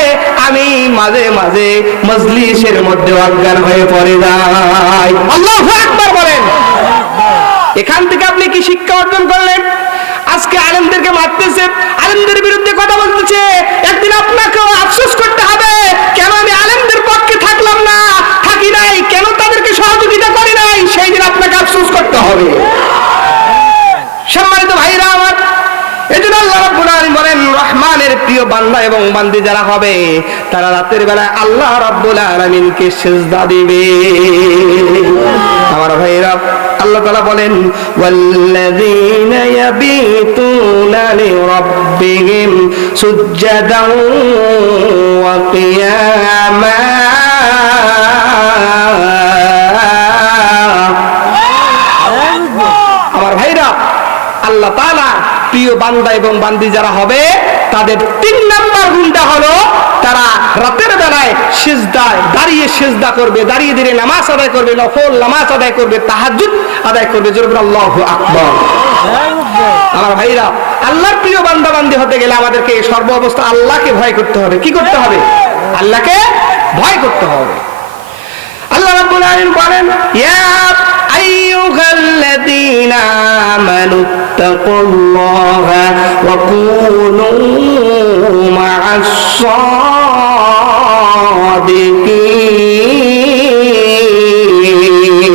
আমি মাঝে মাঝে মজলিসের মধ্যে অজ্ঞান হয়ে পড়ে যাই। আল্লাহু আকবার বলেন। এখান থেকে আপনি কি শিক্ষা অর্জন করলেন? আজকে আলেমদেরকে মারতেছে, আলেমদের বিরুদ্ধে কথা বলতেছে, একদিন আপনাকেও আফসোস করতে হবে, কেন আমি আলেমদের পক্ষে থাকলাম না, থাকি নাই, কেন তাদেরকে সহযোগিতা করি নাই, সেই দিন আপনাকে আফসোস করতে হবে। সম্মানিত ভাইরা আমার, এজন্য আল্লাহ রাব্বুল আলামিন বলেন, রহমানের প্রিয় বান্দা এবং বান্দি যারা হবে তারা রাতের বেলায় আল্লাহ রাব্বুল আলামিনকে সিজদা দিবে। আমার ভাইরা, আল্লাহ তাআলা বলেন, ওয়াল্লাযীনা ইয়াবিতুনা লিরাব্বিহিম সুজদান ওয়া কিয়ামা। আমার ভাইরা, আল্লাহ তাআলা প্রিয় বান্দা এবং বান্দি যারা হবে তাদের 3 নাম্বার গুণটা হলো তারা রাতের বেলায় সিজদায় দাঁড়িয়ে সিজদা করবে, দাঁড়িয়ে দাঁড়িয়ে নামাজ আদায় করবে, নফল নামাজ আদায় করবে, তাহাজ্জুদ আদায় করবে। জোরে বলুন আল্লাহু আকবার। আমার ভাইরা, আল্লাহর প্রিয় বান্দা বান্দি হতে গেলে আমাদেরকে সর্ব অবস্থা আল্লাহকে ভয় করতে হবে। কি করতে হবে? আল্লাহকে ভয় করতে হবে। আল্লাহ রাব্বুল আলামিন বলেন, ইয়া আইয়ুহাল্লাযীনা আমানুত্তাকুল্লাহা ওয়া কুনু মা'আস সাদিকিন।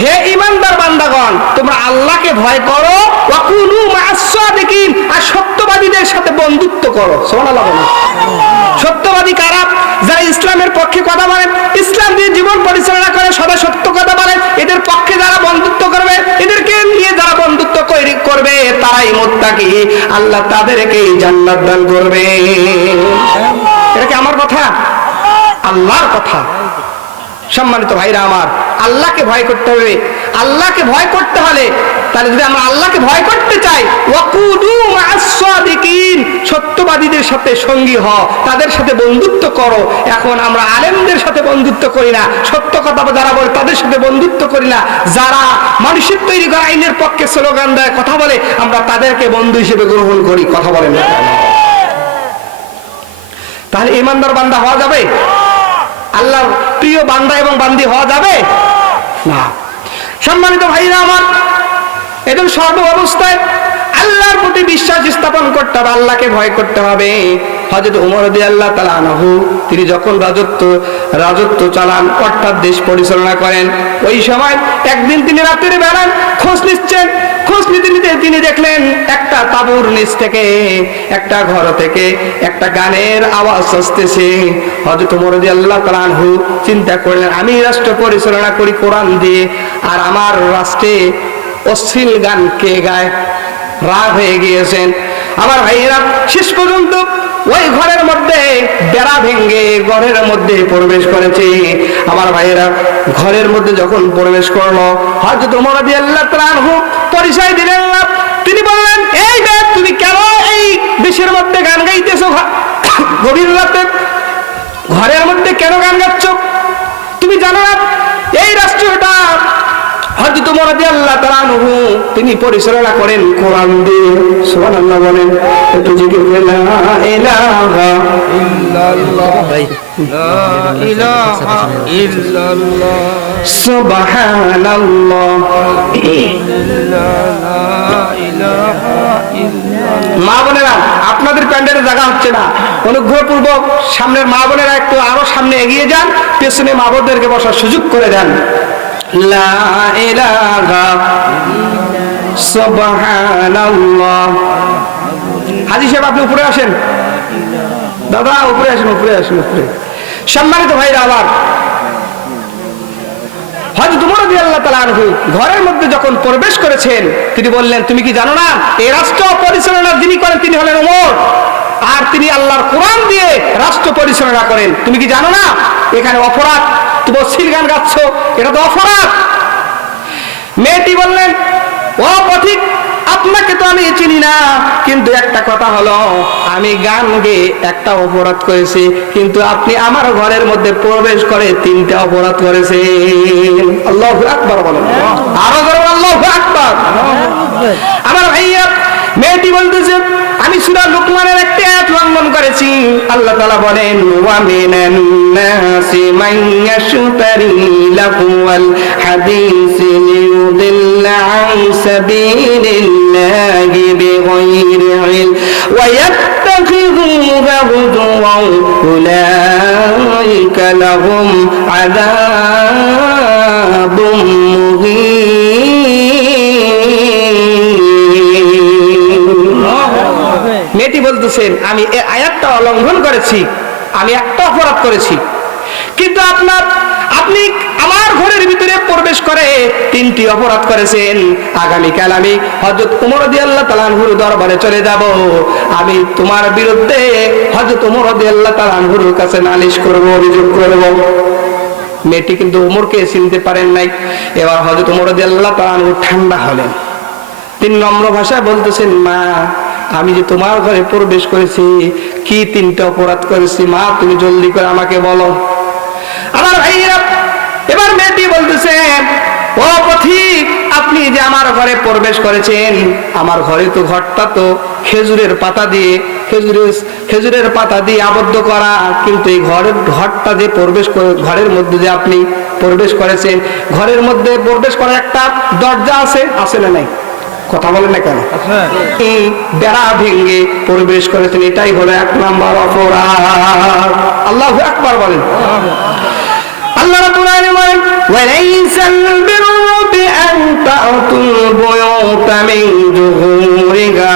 হে ঈমানদার বান্দাগণ, তোমরা আল্লাহকে ভয় করো, ওয়া কুনু মা'আস সাদিকিন, আর সত্যবাদীদের সাথে বন্ধুত্ব করো। সুবহানাল্লাহ বলেন। সত্যবাদী কারা? যারা ইসলামের পক্ষে কথা বলেন, ইসলাম দিয়ে জীবন পরিচালনা করে, সদা সত্য কথা বলেন, এদের পক্ষে যারা বন্ধুত্ব করবে, এদেরকে নিয়ে যারা বন্ধুত্ব করবে তারাই মুত্তাকি। আল্লাহ তাদেরকে জান্নাত দান করবে। এটা কি আমার কথা? আল্লাহর কথা। সম্মানিত ভাইরা আমার, আল্লাহকে ভয় করতে হবে। আল্লাহকে ভয় করতে হলে তাহলে যদি আমরা আল্লাহকে ভয় করতে চাই, ওয়াকুদু মা'আস সাদিকিন, সত্যবাদীদের সাথে সঙ্গী হও, তাদের সাথে বন্ধুত্ব করো। এখন আমরা আলেমদের সাথে বন্ধুত্ব করি না, সত্য কথা যারা বলে তাদের সাথে বন্ধুত্ব করি না, যারা মানুষের তৈরি করা আইনের পক্ষে স্লোগান দেয়, কথা বলে, আমরা তাদেরকে বন্ধু হিসেবে গ্রহণ করি। কথা বলেন না? তাহলে ঈমানদার বান্দা হওয়া যাবে? আল্লাহর প্রিয় বান্দা এবং বান্দি হওয়া যাবে না। সম্মানিত ভাইরা আমার, এদের সর্ব অবস্থায় আল্লাহর প্রতি বিশ্বাস স্থাপন করতে হবে, আল্লাহকে ভয় করতে হবে। হযরত ওমর রাদিয়াল্লাহু তাআলা আনহু তিনি যখন রাজত্ব চালান, অর্থাৎ দেশ পরিচালনা করেন, ওই সময় একদিন তিনি রাতের বেলা খোঁজ নিচ্ছেন। খোঁজ নিতে নিতে তিনি দেখলেন একটা তাঁবুর নিচ থেকে, একটা ঘর থেকে একটা গানের আওয়াজ আসতেছে। হযরত ওমর রাদিয়াল্লাহু তাআলা আনহু চিন্তা করলেন, আমি রাষ্ট্র পরিচালনা করি কোরআন দিয়ে, আর আমার রাষ্ট্রে অশ্লীল গান কে গায়? রাগ হয়ে গিয়েছেন। আমার ভাইয়েরা, শেষ পর্যন্ত ওই ঘরের মধ্যে বেড়া ভেঙে ঘরের মধ্যে প্রবেশ করেছে। আমার ভাইয়েরা, ঘরের মধ্যে যখন প্রবেশ করলো, হযরত ওমর রাদিয়াল্লাহু তাআলা আনহু পরিচয় দিলেন না। তিনি বললেন, এই মেয়ে তুমি কেন এই দেশের মধ্যে গান গাইতেছো? গভীর রাতে ঘরের মধ্যে কেন গান গাচ্ছ? তুমি জানো না এই রাষ্ট্রটা হযরত ওমর রাদিয়াল্লাহু তাআলা আনহু তিনি পরিচালনা করেন কোরআন দিয়ে। সুবহানাল্লাহ বলেন, একটু জিকির করে লা ইলাহা ইল্লাল্লাহ, লা ইলাহা ইল্লাল্লাহ, সুবহানাল্লাহ, লা ইলাহা ইল্লাল্লাহ। মা বোনেরা, আপনাদের প্যান্ডেলে জায়গা হচ্ছে না, অনুগ্রহপূর্বক সামনের মা বোনেরা একটু আরো সামনে এগিয়ে যান, পেছনে মা বোনদেরকে বসার সুযোগ করে দেন। লা ইলাহা সুবহানাল্লাহ। হাজী সাহেব আপনি উপরে আসেন, দাদা উপরে আসেন, উপরে আসেন, উপরে। সম্মানিত ভাইরা, আবার হযরত ওমর রাদিয়াল্লাহু তাআলা আনহু ঘরের মধ্যে যখন প্রবেশ করেছেন, তিনি বললেন, তুমি কি জানো না এই রাষ্ট্র পরিচালনা যিনি করেন তিনি হলেন ওমর, আর তিনি আল্লাহর কোরআন দিয়ে রাষ্ট্র পরিচালনা করেন। তুমি কি জানো না এখানে অপরাধ? তুমি অশ্লীল গান গাচ্ছ, এটা তো অপরাধ। মেয়েটি বললেন, ও পথিক, আপনাকে তো আমি চিনি না, কিন্তু একটা কথা হলো আমি গান গেয়ে একটা অপরাধ করেছি, কিন্তু আপনি আমার ঘরের মধ্যে প্রবেশ করে 3টা অপরাধ করেছেন। আল্লাহু আকবার বলেন, আরো জোরে আল্লাহু আকবার। আমার ভাইয়া, মেয়েটি বলতেছে, আমি সূরা লুকমানের একটা আয়াত লঙ্ঘন করেছি। আল্লাহ তাআলা বলেন, ওয়া মিনান নাসি মান ইয়াশতারি লাহুল হাদিসি লিয়ুদিল্লা আন সাবিলিল্লাহি বিগাইরি ইলম ওয়া ইয়াত্তাখিযুহা হুজুওয়ান উলাইকা লাহুম আযাবুম মুহিন। মেয়েটি বলতেছেন, আমি এই আয়াতটা লঙ্ঘন করেছি, আমি একটা অপরাধ করেছি, কিন্তু আপনি আমার ঘরের ভিতরে প্রবেশ করে 3টি অপরাধ করেছেন। আগামীকাল আমি হযরত ওমর রাদিয়াল্লাহু তাআলা আনহুর দরবারে চলে যাব, আমি তোমার বিরুদ্ধে হযরত ওমর রাদিয়াল্লাহু তাআলা আনহুর কাছে নালিশ করব, অভিযোগ করব। মেয়েটি কিন্তু ওমরকে চিনতে পারেন নাই। এবার হযরত ওমর রাদিয়াল্লাহু তাআলা আনহু ঠান্ডা হলেন, তিনি নম্র ভাষায় বলতেছেন, মা আমি যে তোমার ঘরে প্রবেশ করেছি, কি 3টা অপরাধ করেছি মা, তুমি জলদি করে আমাকে বলো। আমার ভাইরা, এবার মেয়েটি বলতেছে, ও পথিক, আপনি যে আমার ঘরে প্রবেশ করেছেন, আমার ঘরে তো ঘরটা তো খেজুরের পাতা দিয়ে আবদ্ধ করা, কিন্তু এই ঘরটা যে ঘরের মধ্যে যে আপনি প্রবেশ করেছেন, ঘরের মধ্যে প্রবেশ করার একটা দরজা আছে না নাই? কথা বলেন না কেন? এই বেড়া ভেঙে প্রবেশ করেছেন, এটাই হলো 1 নম্বর অপরাধ। আল্লাহু আকবার বলেন। আল্লাহ রাব্বুল আলামিন বলেন, ওয়ালাইসাল বিররু বিআন তা'তুল বুয়ুতা মিন যুহুরিহা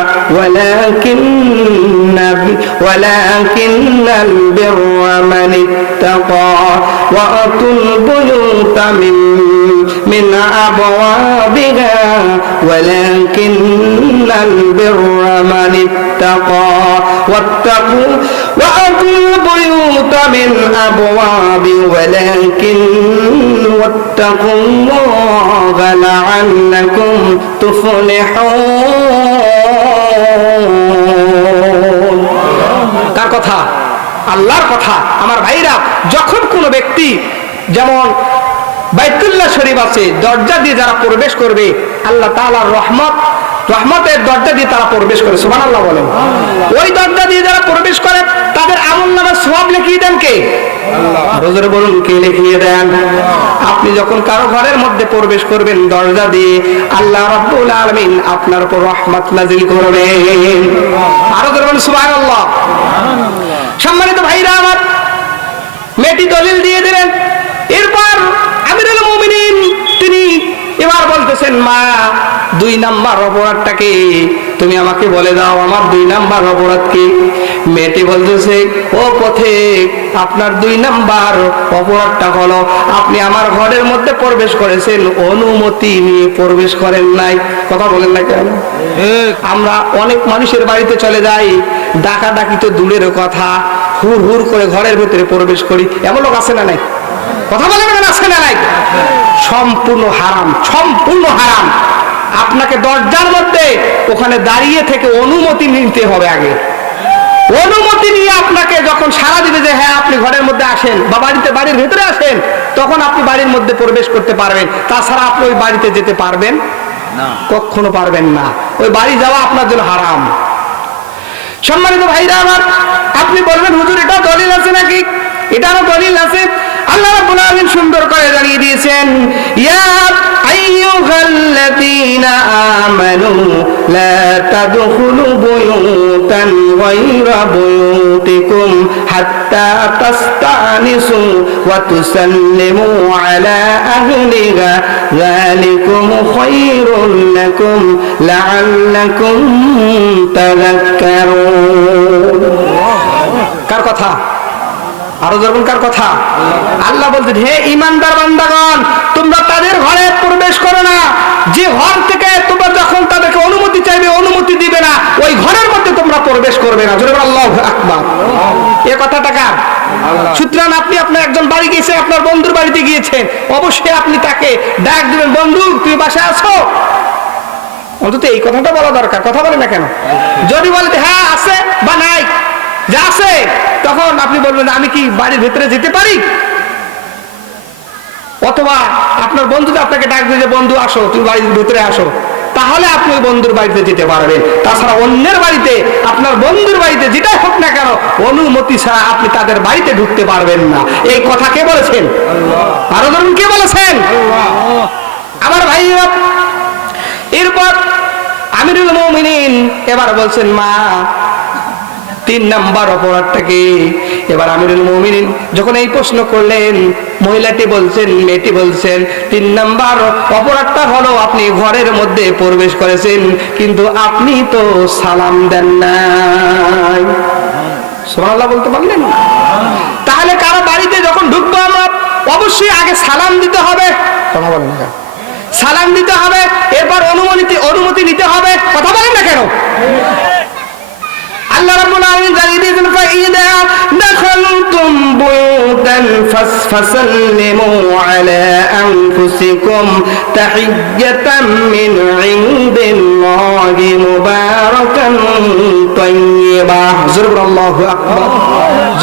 ওয়ালাকিন্নাল বিররা মান ইত্তাকা ওয়া আতুল বুয়ুতা মিন আবওয়াবিহা ওয়ালাকিন্নাল বিররা মান ইত্তাকা ওয়াত্তাকু ওয়া আতুল বুয়ুতা মিন আবওয়াবি ওয়াত্তাকুল্লাহা লাআল্লাকুম তুফলিহুন। কার কথা? আল্লাহর কথা। আমার ভাইরা, যখন কোনো ব্যক্তি, যেমন বাইতুল্লাহ শরীফ আছে, দরজা দিয়ে যারা প্রবেশ করবে, আল্লাহ তাআলার রহমতের দরজা দিয়ে তারা প্রবেশ করে, সুবহানাল্লাহ বলেন। ওই দরজা দিয়ে যারা প্রবেশ করে তাদের আমলনামায় সওয়াব লিখিয়ে দেন কে? আল্লাহ। হুজুর বলুন, কে লিখিয়ে দেন? আপনি যখন কারো ঘরের মধ্যে প্রবেশ করবেন দরজা দিয়ে, আল্লাহ রাব্বুল আলামিন আপনার উপর রহমত নাযিল করবেন। আরো বলুন সুবহানাল্লাহ। সম্মানিত ভাইরা আমার, মেয়েটি দলিল দিয়ে দিলেন। এরপর আমিরুল মুমিনিন তিনি এবার বলতেছেন, মা 2 নাম্বার অপরাধটা কি? তুমি আমাকে বলে দাও, আমার 2 নাম্বার অপরাধ কি? মেয়েটি বলতেছে, ও পথিক, আপনার 2 নাম্বার অপরাধটা হলো আপনি আমার ঘরের মধ্যে প্রবেশ করেছেন, অনুমতি নিয়ে প্রবেশ করেন নাই। কথা বলেন না কেন? আমরা অনেক মানুষের বাড়িতে চলে যাই, ডাকাডাকি তো দূরের কথা, হুড় হুড় করে ঘরের ভিতরে প্রবেশ করি, এমন লোক আছে না নাই? কথা বলেন না, আছে না নাই? সম্পূর্ণ হারাম, সম্পূর্ণ হারাম। আপনাকে দরজার মধ্যে ওখানে দাঁড়িয়ে থেকে অনুমতি নিতে হবে আগে। অনুমতি নিয়ে আপনাকে যখন সাড়া দিবে যে হ্যাঁ আপনি ঘরের মধ্যে আসেন বা বাড়ির ভেতরে আসেন, তখন আপনি বাড়ির মধ্যে প্রবেশ করতে পারবেন। তাছাড়া আপনি ওই বাড়িতে যেতে পারবেন না, কখনো পারবেন না। ওই বাড়ি যাওয়া আপনার জন্য হারাম। সম্মানিত ভাইরা আমার, আপনি বলবেন হুজুর এটা দলিল আছে নাকি? এটারও দলিল আছে। আল্লাহ রাব্বুল আলামিন সুন্দর করে জানিয়ে দিয়েছেন, ইয়া আইয়ুহাল্লাযীনা আমানু লা তাদখুলু বুয়ুতান গায়রা বুয়ুতিকুম হাত্তা তাস্তানিসু ওয়া তুসাল্লিমু আলা আহলিহা যালিকুম খায়রুল লাকুম লাআল্লাকুম তাযাক্কারুন। কার কথা? আরো যখন কার কথা? আল্লাহ বলছেন, হে ঈমানদার বান্দাগণ, তোমরা তাদের ঘরে প্রবেশ করো না যে ঘর থেকে তোমরা যখন তাদেরকে অনুমতি চাইবে অনুমতি দিবে না, ওই ঘরের মধ্যে তোমরা প্রবেশ করবে না। জোরে বলো আল্লাহু আকবার। এই কথাটা কার? সুতরাং আপনি আপনার একজন বাড়ি গিয়েছেন, আপনার বন্ধুর বাড়িতে গিয়েছেন, অবশ্যই আপনি তাকে ডাক দিবেন, বন্ধু তুমি বাসায় আছো? অন্তত এই কথাটা বলা দরকার। কথা বলে না কেন? যদি বলতে হ্যাঁ আছে বা নাই, যা আছে, তখন আপনি বলবেন আমি কি বাড়ির ভেতরে যেতে পারি? অথবা আপনার বন্ধুটা আপনাকে ডাক দিয়ে যে বন্ধু আসো, তুমি বাড়ির ভেতরে আসো, তাহলে আপনি ওই বন্ধুর বাড়িতে যেতে পারবেন। তাছাড়া অন্যের বাড়িতে, আপনার বন্ধুর বাড়িতে যেটাই হোক না কেন, অনুমতি ছাড়া আপনি তাদের বাড়িতে ঢুকতে পারবেন না। এই কথা কে বলেছেন? আরো ধরুন কে বলেছেন? আমার ভাইরা, এরপর আমিরুল মুমিনিন এবার বলছেন, মা 3 নাম্বার অপরাধটা কি? এবার আমিরুল মুমিনিন যখন এই প্রশ্ন করলেন, মহিলাটি বলছেন, মেয়েটি বলছেন, 3 নাম্বার অপরাধটা হলো আপনি ঘরের মধ্যে প্রবেশ করেছেন কিন্তু আপনি তো সালাম দেন নাই। সুবহানাল্লাহ বলতে পারলেন? তাহলে কারো বাড়িতে যখন ঢুকবো আমরা অবশ্যই আগে সালাম দিতে হবে। কথা বলেন না? সালাম দিতে হবে, এরপর অনুমতি নিতে হবে। কথা বলেন না কেন? আল্লাহ রাব্বুল আলামিন জানিয়ে দিয়েছেন, ফাইদা দাখালতুম বুয়ুতান ফাসাল্লিমু আলা আনফুসিকুম তাহিয়্যাতাম মিন ইনদিল্লাহি মুবারাকান তাইয়্যিবা। আল্লাহু আকবার।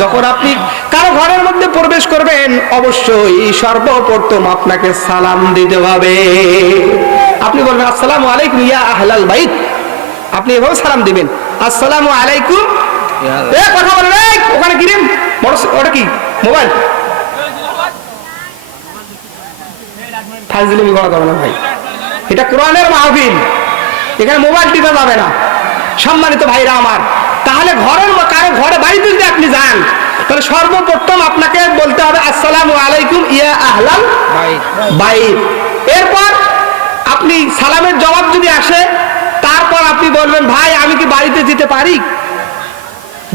যখন আপনি কারো ঘরের মধ্যে প্রবেশ করবেন অবশ্যই সর্বপ্রথম আপনাকে সালাম দিতে হবে। আপনি বলবেন আসসালামু আলাইকুম ইয়া আহলাল বাইত। আপনি এভাবে সালাম দিবেন, আসসালামু আলাইকুম। কথা বলেন, ওখানে কি রে? ওটা কি মোবাইল? ফাজলিমি করা যাবে না ভাই, এটা কোরআনের মাহফিল, এখানে মোবাইল টিপা যাবে না। সম্মানিত ভাইরা আমার, তাহলে কারো ঘরে বাড়িতে যদি আপনি যান, তাহলে সর্বপ্রথম আপনাকে বলতে হবে আসসালামু আলাইকুম ইয়া আহলাল বাইত। এরপর আপনি সালামের জবাব যদি আসে, তারপর আপনি বলবেন, ভাই আমি কি বাড়িতে যেতে পারি?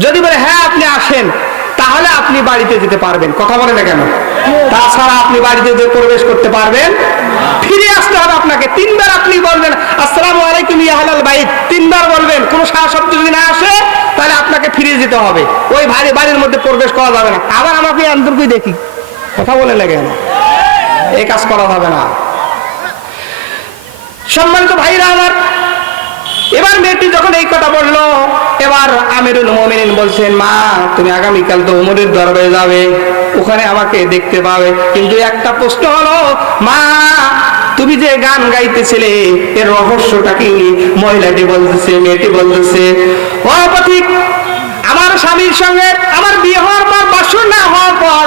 যদি বলে হ্যাঁ আপনি আসেন, তাহলে আপনি বাড়িতে যেতে পারবেন। কথা বলে না কেন? তাছাড়া আপনি বাড়িতে যে প্রবেশ করতে পারবেন, ফিরে আসতে হবে আপনাকে। 3 বার আপনি বলবেন আসসালামু আলাইকুম ইয়া আহলাল বাইত, 3 বার বলবেন। কোনো সারা শব্দ যদি না আসে, তাহলে আপনাকে ফিরে যেতে হবে, ওই বাড়ির মধ্যে প্রবেশ করা যাবে না। আবার আমাকে আন্তর্কি দেখি, কথা বলে না কেন? এই কাজ করা যাবে না। সম্মানিত ভাইরা আমার, এবার মেয়েটি যখন এই কথা বললো, এবার আমিরুল মুমিনিন বলছেন, মা তুমি আগামীকাল তো ওমরের দরবারে যাবে, ওখানে আমাকে দেখতে পাবে, কিন্তু একটা প্রশ্ন হলো, মা তুমি যে গান গাইতেছিলে এর রহস্যটা কি? মহিলাটি বলতেছে, মেয়েটি বলতেছে, ও পথিক, আমার স্বামীর সঙ্গে আমার বিয়ে হওয়ার পর, বাসর না হওয়ার পর,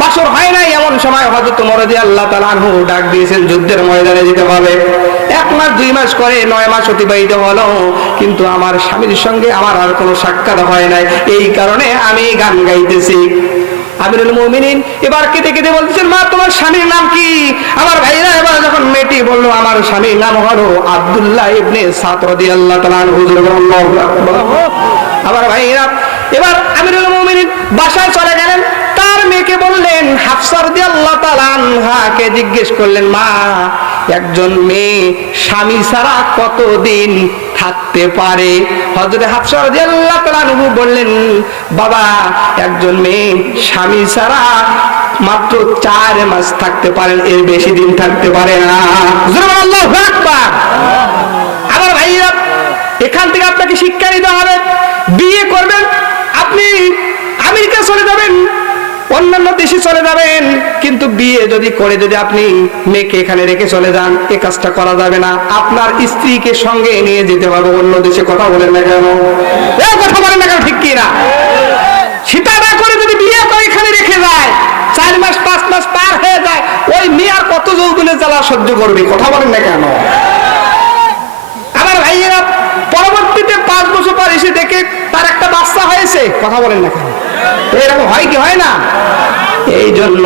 বাসর হয় নাই এমন সময় হযরত ওমর রাদিয়াল্লাহু তাআলা আনহু ডাক দিয়েছেন যুদ্ধের ময়দানে যেতে হবে। 1 মাস 2 মাস করে 9 মাস অতিবাহিত হলো, কিন্তু আমার স্বামীর সঙ্গে আমার আর কোনো সাক্ষাৎ হয় নাই, এই কারণে আমি গান গাইতেছি। আমিরুল মুমিনিন এবার কেঁদে কেঁদে বলছেন, মা তোমার স্বামীর নাম কি? আমার ভাইরা এবার যখন মেয়েটি বললো আমার স্বামীর নাম হলো আব্দুল্লাহ ইবনে সাদ রাদিয়াল্লাহু তাআলা আনহু। আল্লাহু আকবার। আমার ভাইরা, এবার আমিরুল মুমিনিন বাসায় চলে গেলেন, তার মেয়েকে বললেন, হাফসা রাদিয়াল্লাহু তাআলা আনহাকে জিজ্ঞেস করলেন, মা একজন মেয়ে স্বামী ছাড়া কতদিন থাকতে পারে? হযরত হাফসা রাদিয়াল্লাহু তাআলা আনহু বললেন, বাবা একজন মেয়ে স্বামী ছাড়া মাত্র 4 মাস থাকতে পারেন, এর বেশি দিন থাকতে পারে না। আল্লাহু আকবার। এখান থেকে আপনাকে শিক্ষা নিতে হবে। বিয়ে করবেন, আপনি আমেরিকা চলে যাবেন, অন্যান্য দেশে চলে যাবেন, কিন্তু বিয়ে যদি করে যদি আপনি মেয়েকে এখানে রেখে চলে যান, এই কাজটা করা যাবে না। আপনার স্ত্রীকে সঙ্গে নিয়ে যেতে হবে অন্য দেশে। কথা বলেন না কেন? কথা বলেন না কেন? ঠিক কি না? সেটা না করে যদি বিয়ে করে এখানে রেখে যায়, 4 মাস 5 মাস পার হয়ে যায়, ওই মেয়ে আর কত যৌবনের জ্বালা সহ্য করবে? কথা বলেন না কেন? আমার ভাইয়েরা পরবর্তীতে 5 বছর পর এসে দেখে তার একটা বাচ্চা হয়েছে। কথা বলেন না কেন? এরকম হয় কি হয় না? এই জন্য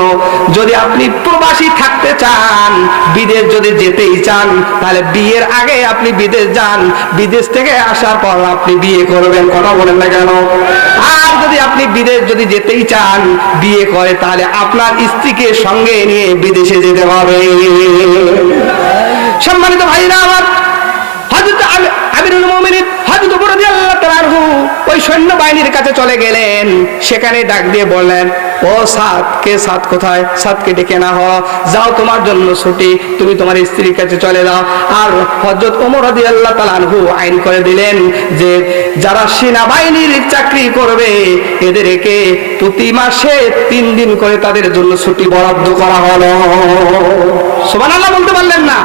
যদি আপনি প্রবাসী থাকতে চান, বিদেশ যদি যেতেই চান, তাহলে বিয়ের আগে আপনি বিদেশ যান, বিদেশ থেকে আসার পর আপনি বিয়ে করবেন। কথা বলেন না কেন? আর যদি আপনি বিদেশ যদি যেতেই চান, বিয়ে করে, তাহলে আপনার স্ত্রীকে সঙ্গে নিয়ে বিদেশে যেতে হবে। সম্মানিত ভাইরা আমার, হযরত আমিরুল মুমিনিন হযরত ওমর রাদিয়াল্লাহু তাআলা আনহু ওই সৈন্যবাহিনীর কাছে চলে গেলেন। সেখানে ডাক দিয়ে বললেন, ও সাদ, কে সাদ কোথায়? সাদকে ডেকে না হও, যাও, তোমার জন্য ছুটি, তুমি তোমার স্ত্রীর কাছে চলে যাও। আর হযরত ওমর রাদিয়াল্লাহু তাআলা আনহু আইন করে দিলেন যে যারা সেনাবাহিনীর চাকরি করবে এদেরকে প্রতি মাসে 3 দিন করে তাদের জন্য ছুটি বরাদ্দ করা হলো। সুবহানাল্লাহ বলতে পারলেন না?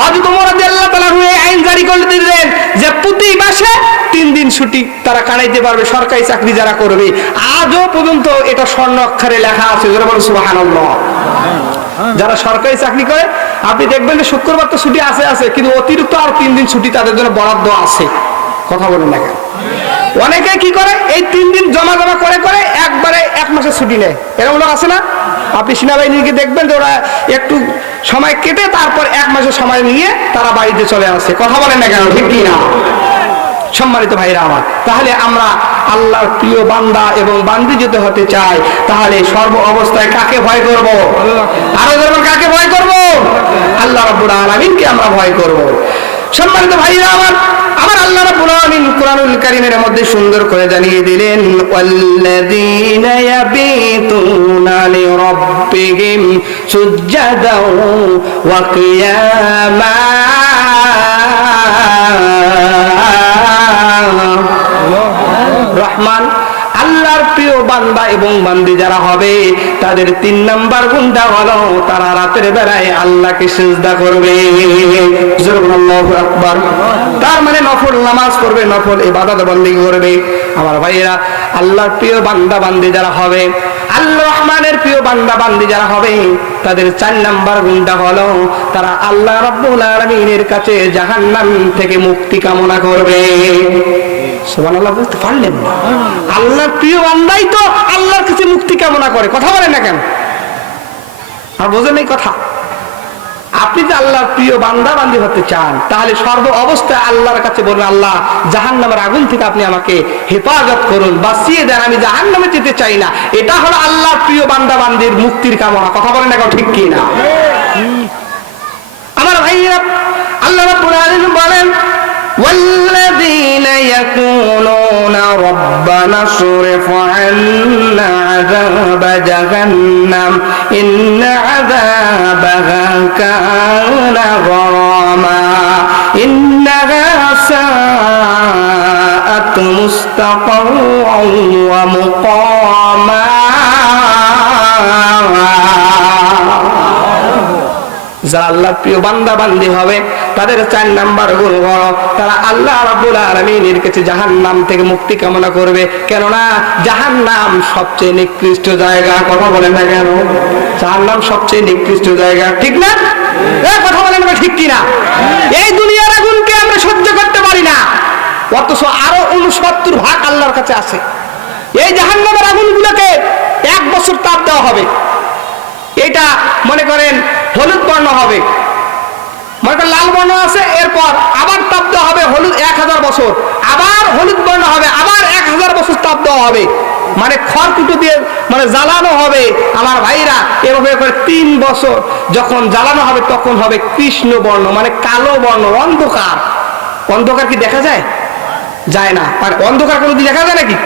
হযরত ওমর রাদিয়াল্লাহু তাআলা আনহু এই আইন জারি করে দিলেন যে প্রতি মাসে 3 দিন ছুটি তারা কাটাইতে পারবে সরকারি চাকরি যারা করবে। আজও পর্যন্ত এটা স্বর্ণ অক্ষরে লেখা আছে। সুবহানাল্লাহ। যারা সরকারি চাকরি করে আপনি দেখবেন যে শুক্রবার তো ছুটি আছে, কিন্তু অতিরিক্ত আর 3 দিন ছুটি তাদের জন্য বরাদ্দ আছে। কথা বলেন না কেন? অনেকে কি করে, এই 3 দিন জমা করে একবারে 1 মাসের ছুটি নেয়। এরকম লোক আছে না? আপনি সেনাবাহিনীকে দেখবেন যে ওরা একটু সময় কেটে তারপর 1 মাসের সময় নিয়ে তারা বাড়িতে চলে আসে। কথা বলেন না কেন? ঠিক কি না? সম্মানিত ভাইরা আমার, তাহলে আমরা আল্লাহর প্রিয় বান্দা এবং বান্দি যদি হতে চাই, তাহলে সর্ব অবস্থায় কাকে ভয় করব? আরো যেমন কাকে ভয় করব? আল্লাহ রাব্বুল আলামিনকে আমরা ভয় করব। সম্মানিত ভাইরা আমার, আল্লাহ রাব্বুল আলামিন কুরআনুল কারীমের মধ্যে সুন্দর করে জানিয়ে দিলেন, ওয়াল্লাযীনা ইয়াবিতুনা লিরাব্বিহিম সুজদাও ওয়া কিয়ামা। রহমান আল্লাহর প্রিয় বান্দা এবং বান্দি যারা হবে তাদের 3 নাম্বার গুণটা হলো তারা রাতের বেলায় আল্লাহকে সিজদা করবে। আল্লাহু আকবার। তার মানে নফল নামাজ পড়বে, নফল ইবাদত বন্দেগী করবে। আমার ভাইয়েরা, আল্লাহর প্রিয় বান্দা বান্দি যারা হবে, আল্লাহ রহমানের প্রিয় বান্দা বান্দি যারা হবে, তাদের 4 নাম্বার গুণটা হলো তারা আল্লাহ রাব্বুল আলামিনের কাছে জাহান্নাম থেকে মুক্তি কামনা করবে। সুবহানাল্লাহ বলতে পারলেন না? আল্লাহর প্রিয় বান্দাই তো আল্লাহর কাছে মুক্তি কামনা করে। কথা বলেন না কেন? আর বোঝেন এই কথা? আপনি যদি আল্লাহর প্রিয় বান্দা বান্দি হতে চান, তাহলে সর্ব অবস্থায় আল্লাহর কাছে বলবেন, আল্লাহ জাহান্নামের আগুন থেকে আপনি আমাকে হেফাজত করুন, বাঁচিয়ে দেন, আমি জাহান্নামে যেতে চাই না। এটা হলো আল্লাহর প্রিয় বান্দা বান্দির মুক্তির কামনা। কথা বলেন না কেন? ঠিক কি না? আমার ভাইয়েরা, আল্লাহ রাব্বুল আলামিন বলেন, والذين يقولون ربنا اصرف عنا عذاب جهنم إن عذابها كان غراما إنها ساءت مستقرا ومقاما। যারা আল্লাহর প্রিয় বান্দা বান্দি হবে তাদের 4 নাম্বার গুণ হলো তারা আল্লাহ রাব্বুল আলামিনের কাছে জাহান্নাম থেকে মুক্তি কামনা করবে। কেননা জাহান্নাম সবচেয়ে নিকৃষ্ট জায়গা। কথা বলেন না কেন? জাহান্নাম সবচেয়ে নিকৃষ্ট জায়গা, ঠিক না? কথা বলেন না ঠিক কি না? এই দুনিয়ার আগুনকে আমরা সহ্য করতে পারি না, অথচ আরো 69 ভাগ আল্লাহর কাছে আছে। এই জাহান্নামের আগুনগুলোকে 1 বছর তাপ দেওয়া হবে। এটা মনে করেন হলুদ বর্ণ হবে, মনে করেন লাল বর্ণ আছে, এরপর আবার তাপ দেওয়া হবে হলুদ 1000 বছর, আবার হলুদ বর্ণ হবে, আবার 1000 বছর তাপ দেওয়া হবে। মানে খড়কুটো দিয়ে মানে জ্বালানো হবে। আমার ভাইরা, এভাবে করে 3 বছর যখন জ্বালানো হবে তখন হবে কৃষ্ণ বর্ণ, মানে কালো বর্ণ, অন্ধকার। অন্ধকার কি দেখা যায়? যায় না। আর অন্ধকার কোনোদিন দেখা যায় নাকি?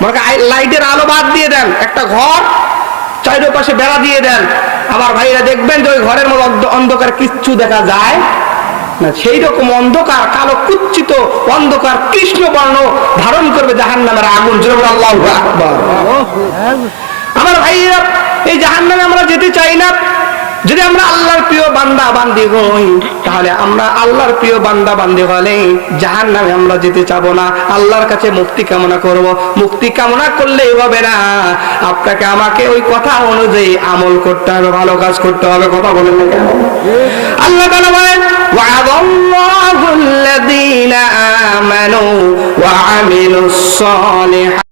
মনে করেন লাইটের আলো বাদ দিয়ে দেন, একটা ঘর চারিপাশে বেড়া দিয়ে দেন, আমার ভাইরা দেখবেন যে ওই ঘরের মধ্যে অন্ধকার কিচ্ছু দেখা যায় না, সেই রকম অন্ধকার, কালো কুচ্ছিত অন্ধকার কৃষ্ণ বর্ণ ধারণ করবে জাহান্নামের আগুন। জোরে আল্লাহু আকবার। আমার ভাইরা, এই জাহান্নামে আমরা যেতে চাই না। যদি আমরা আল্লাহর প্রিয় বান্দা বান্দি হই, তাহলে আমরা আল্লাহর প্রিয় বান্দা বান্দি হলে জাহান্নামে আমরা যেতে চাবো না। আল্লাহর কাছে মুক্তি কামনা করব। মুক্তি কামনা করলেই হবে না, আপনাকে আমাকে ওই কথা অনুযায়ী আমল করতে হবে, ভালো কাজ করতে হবে। কথা বলেন না কেন? আল্লাহ তাআলা বলেন, ওয়া'আদাল্লাহুল্লাযীনা আমানু ওয়া আমিলুস সালিহাত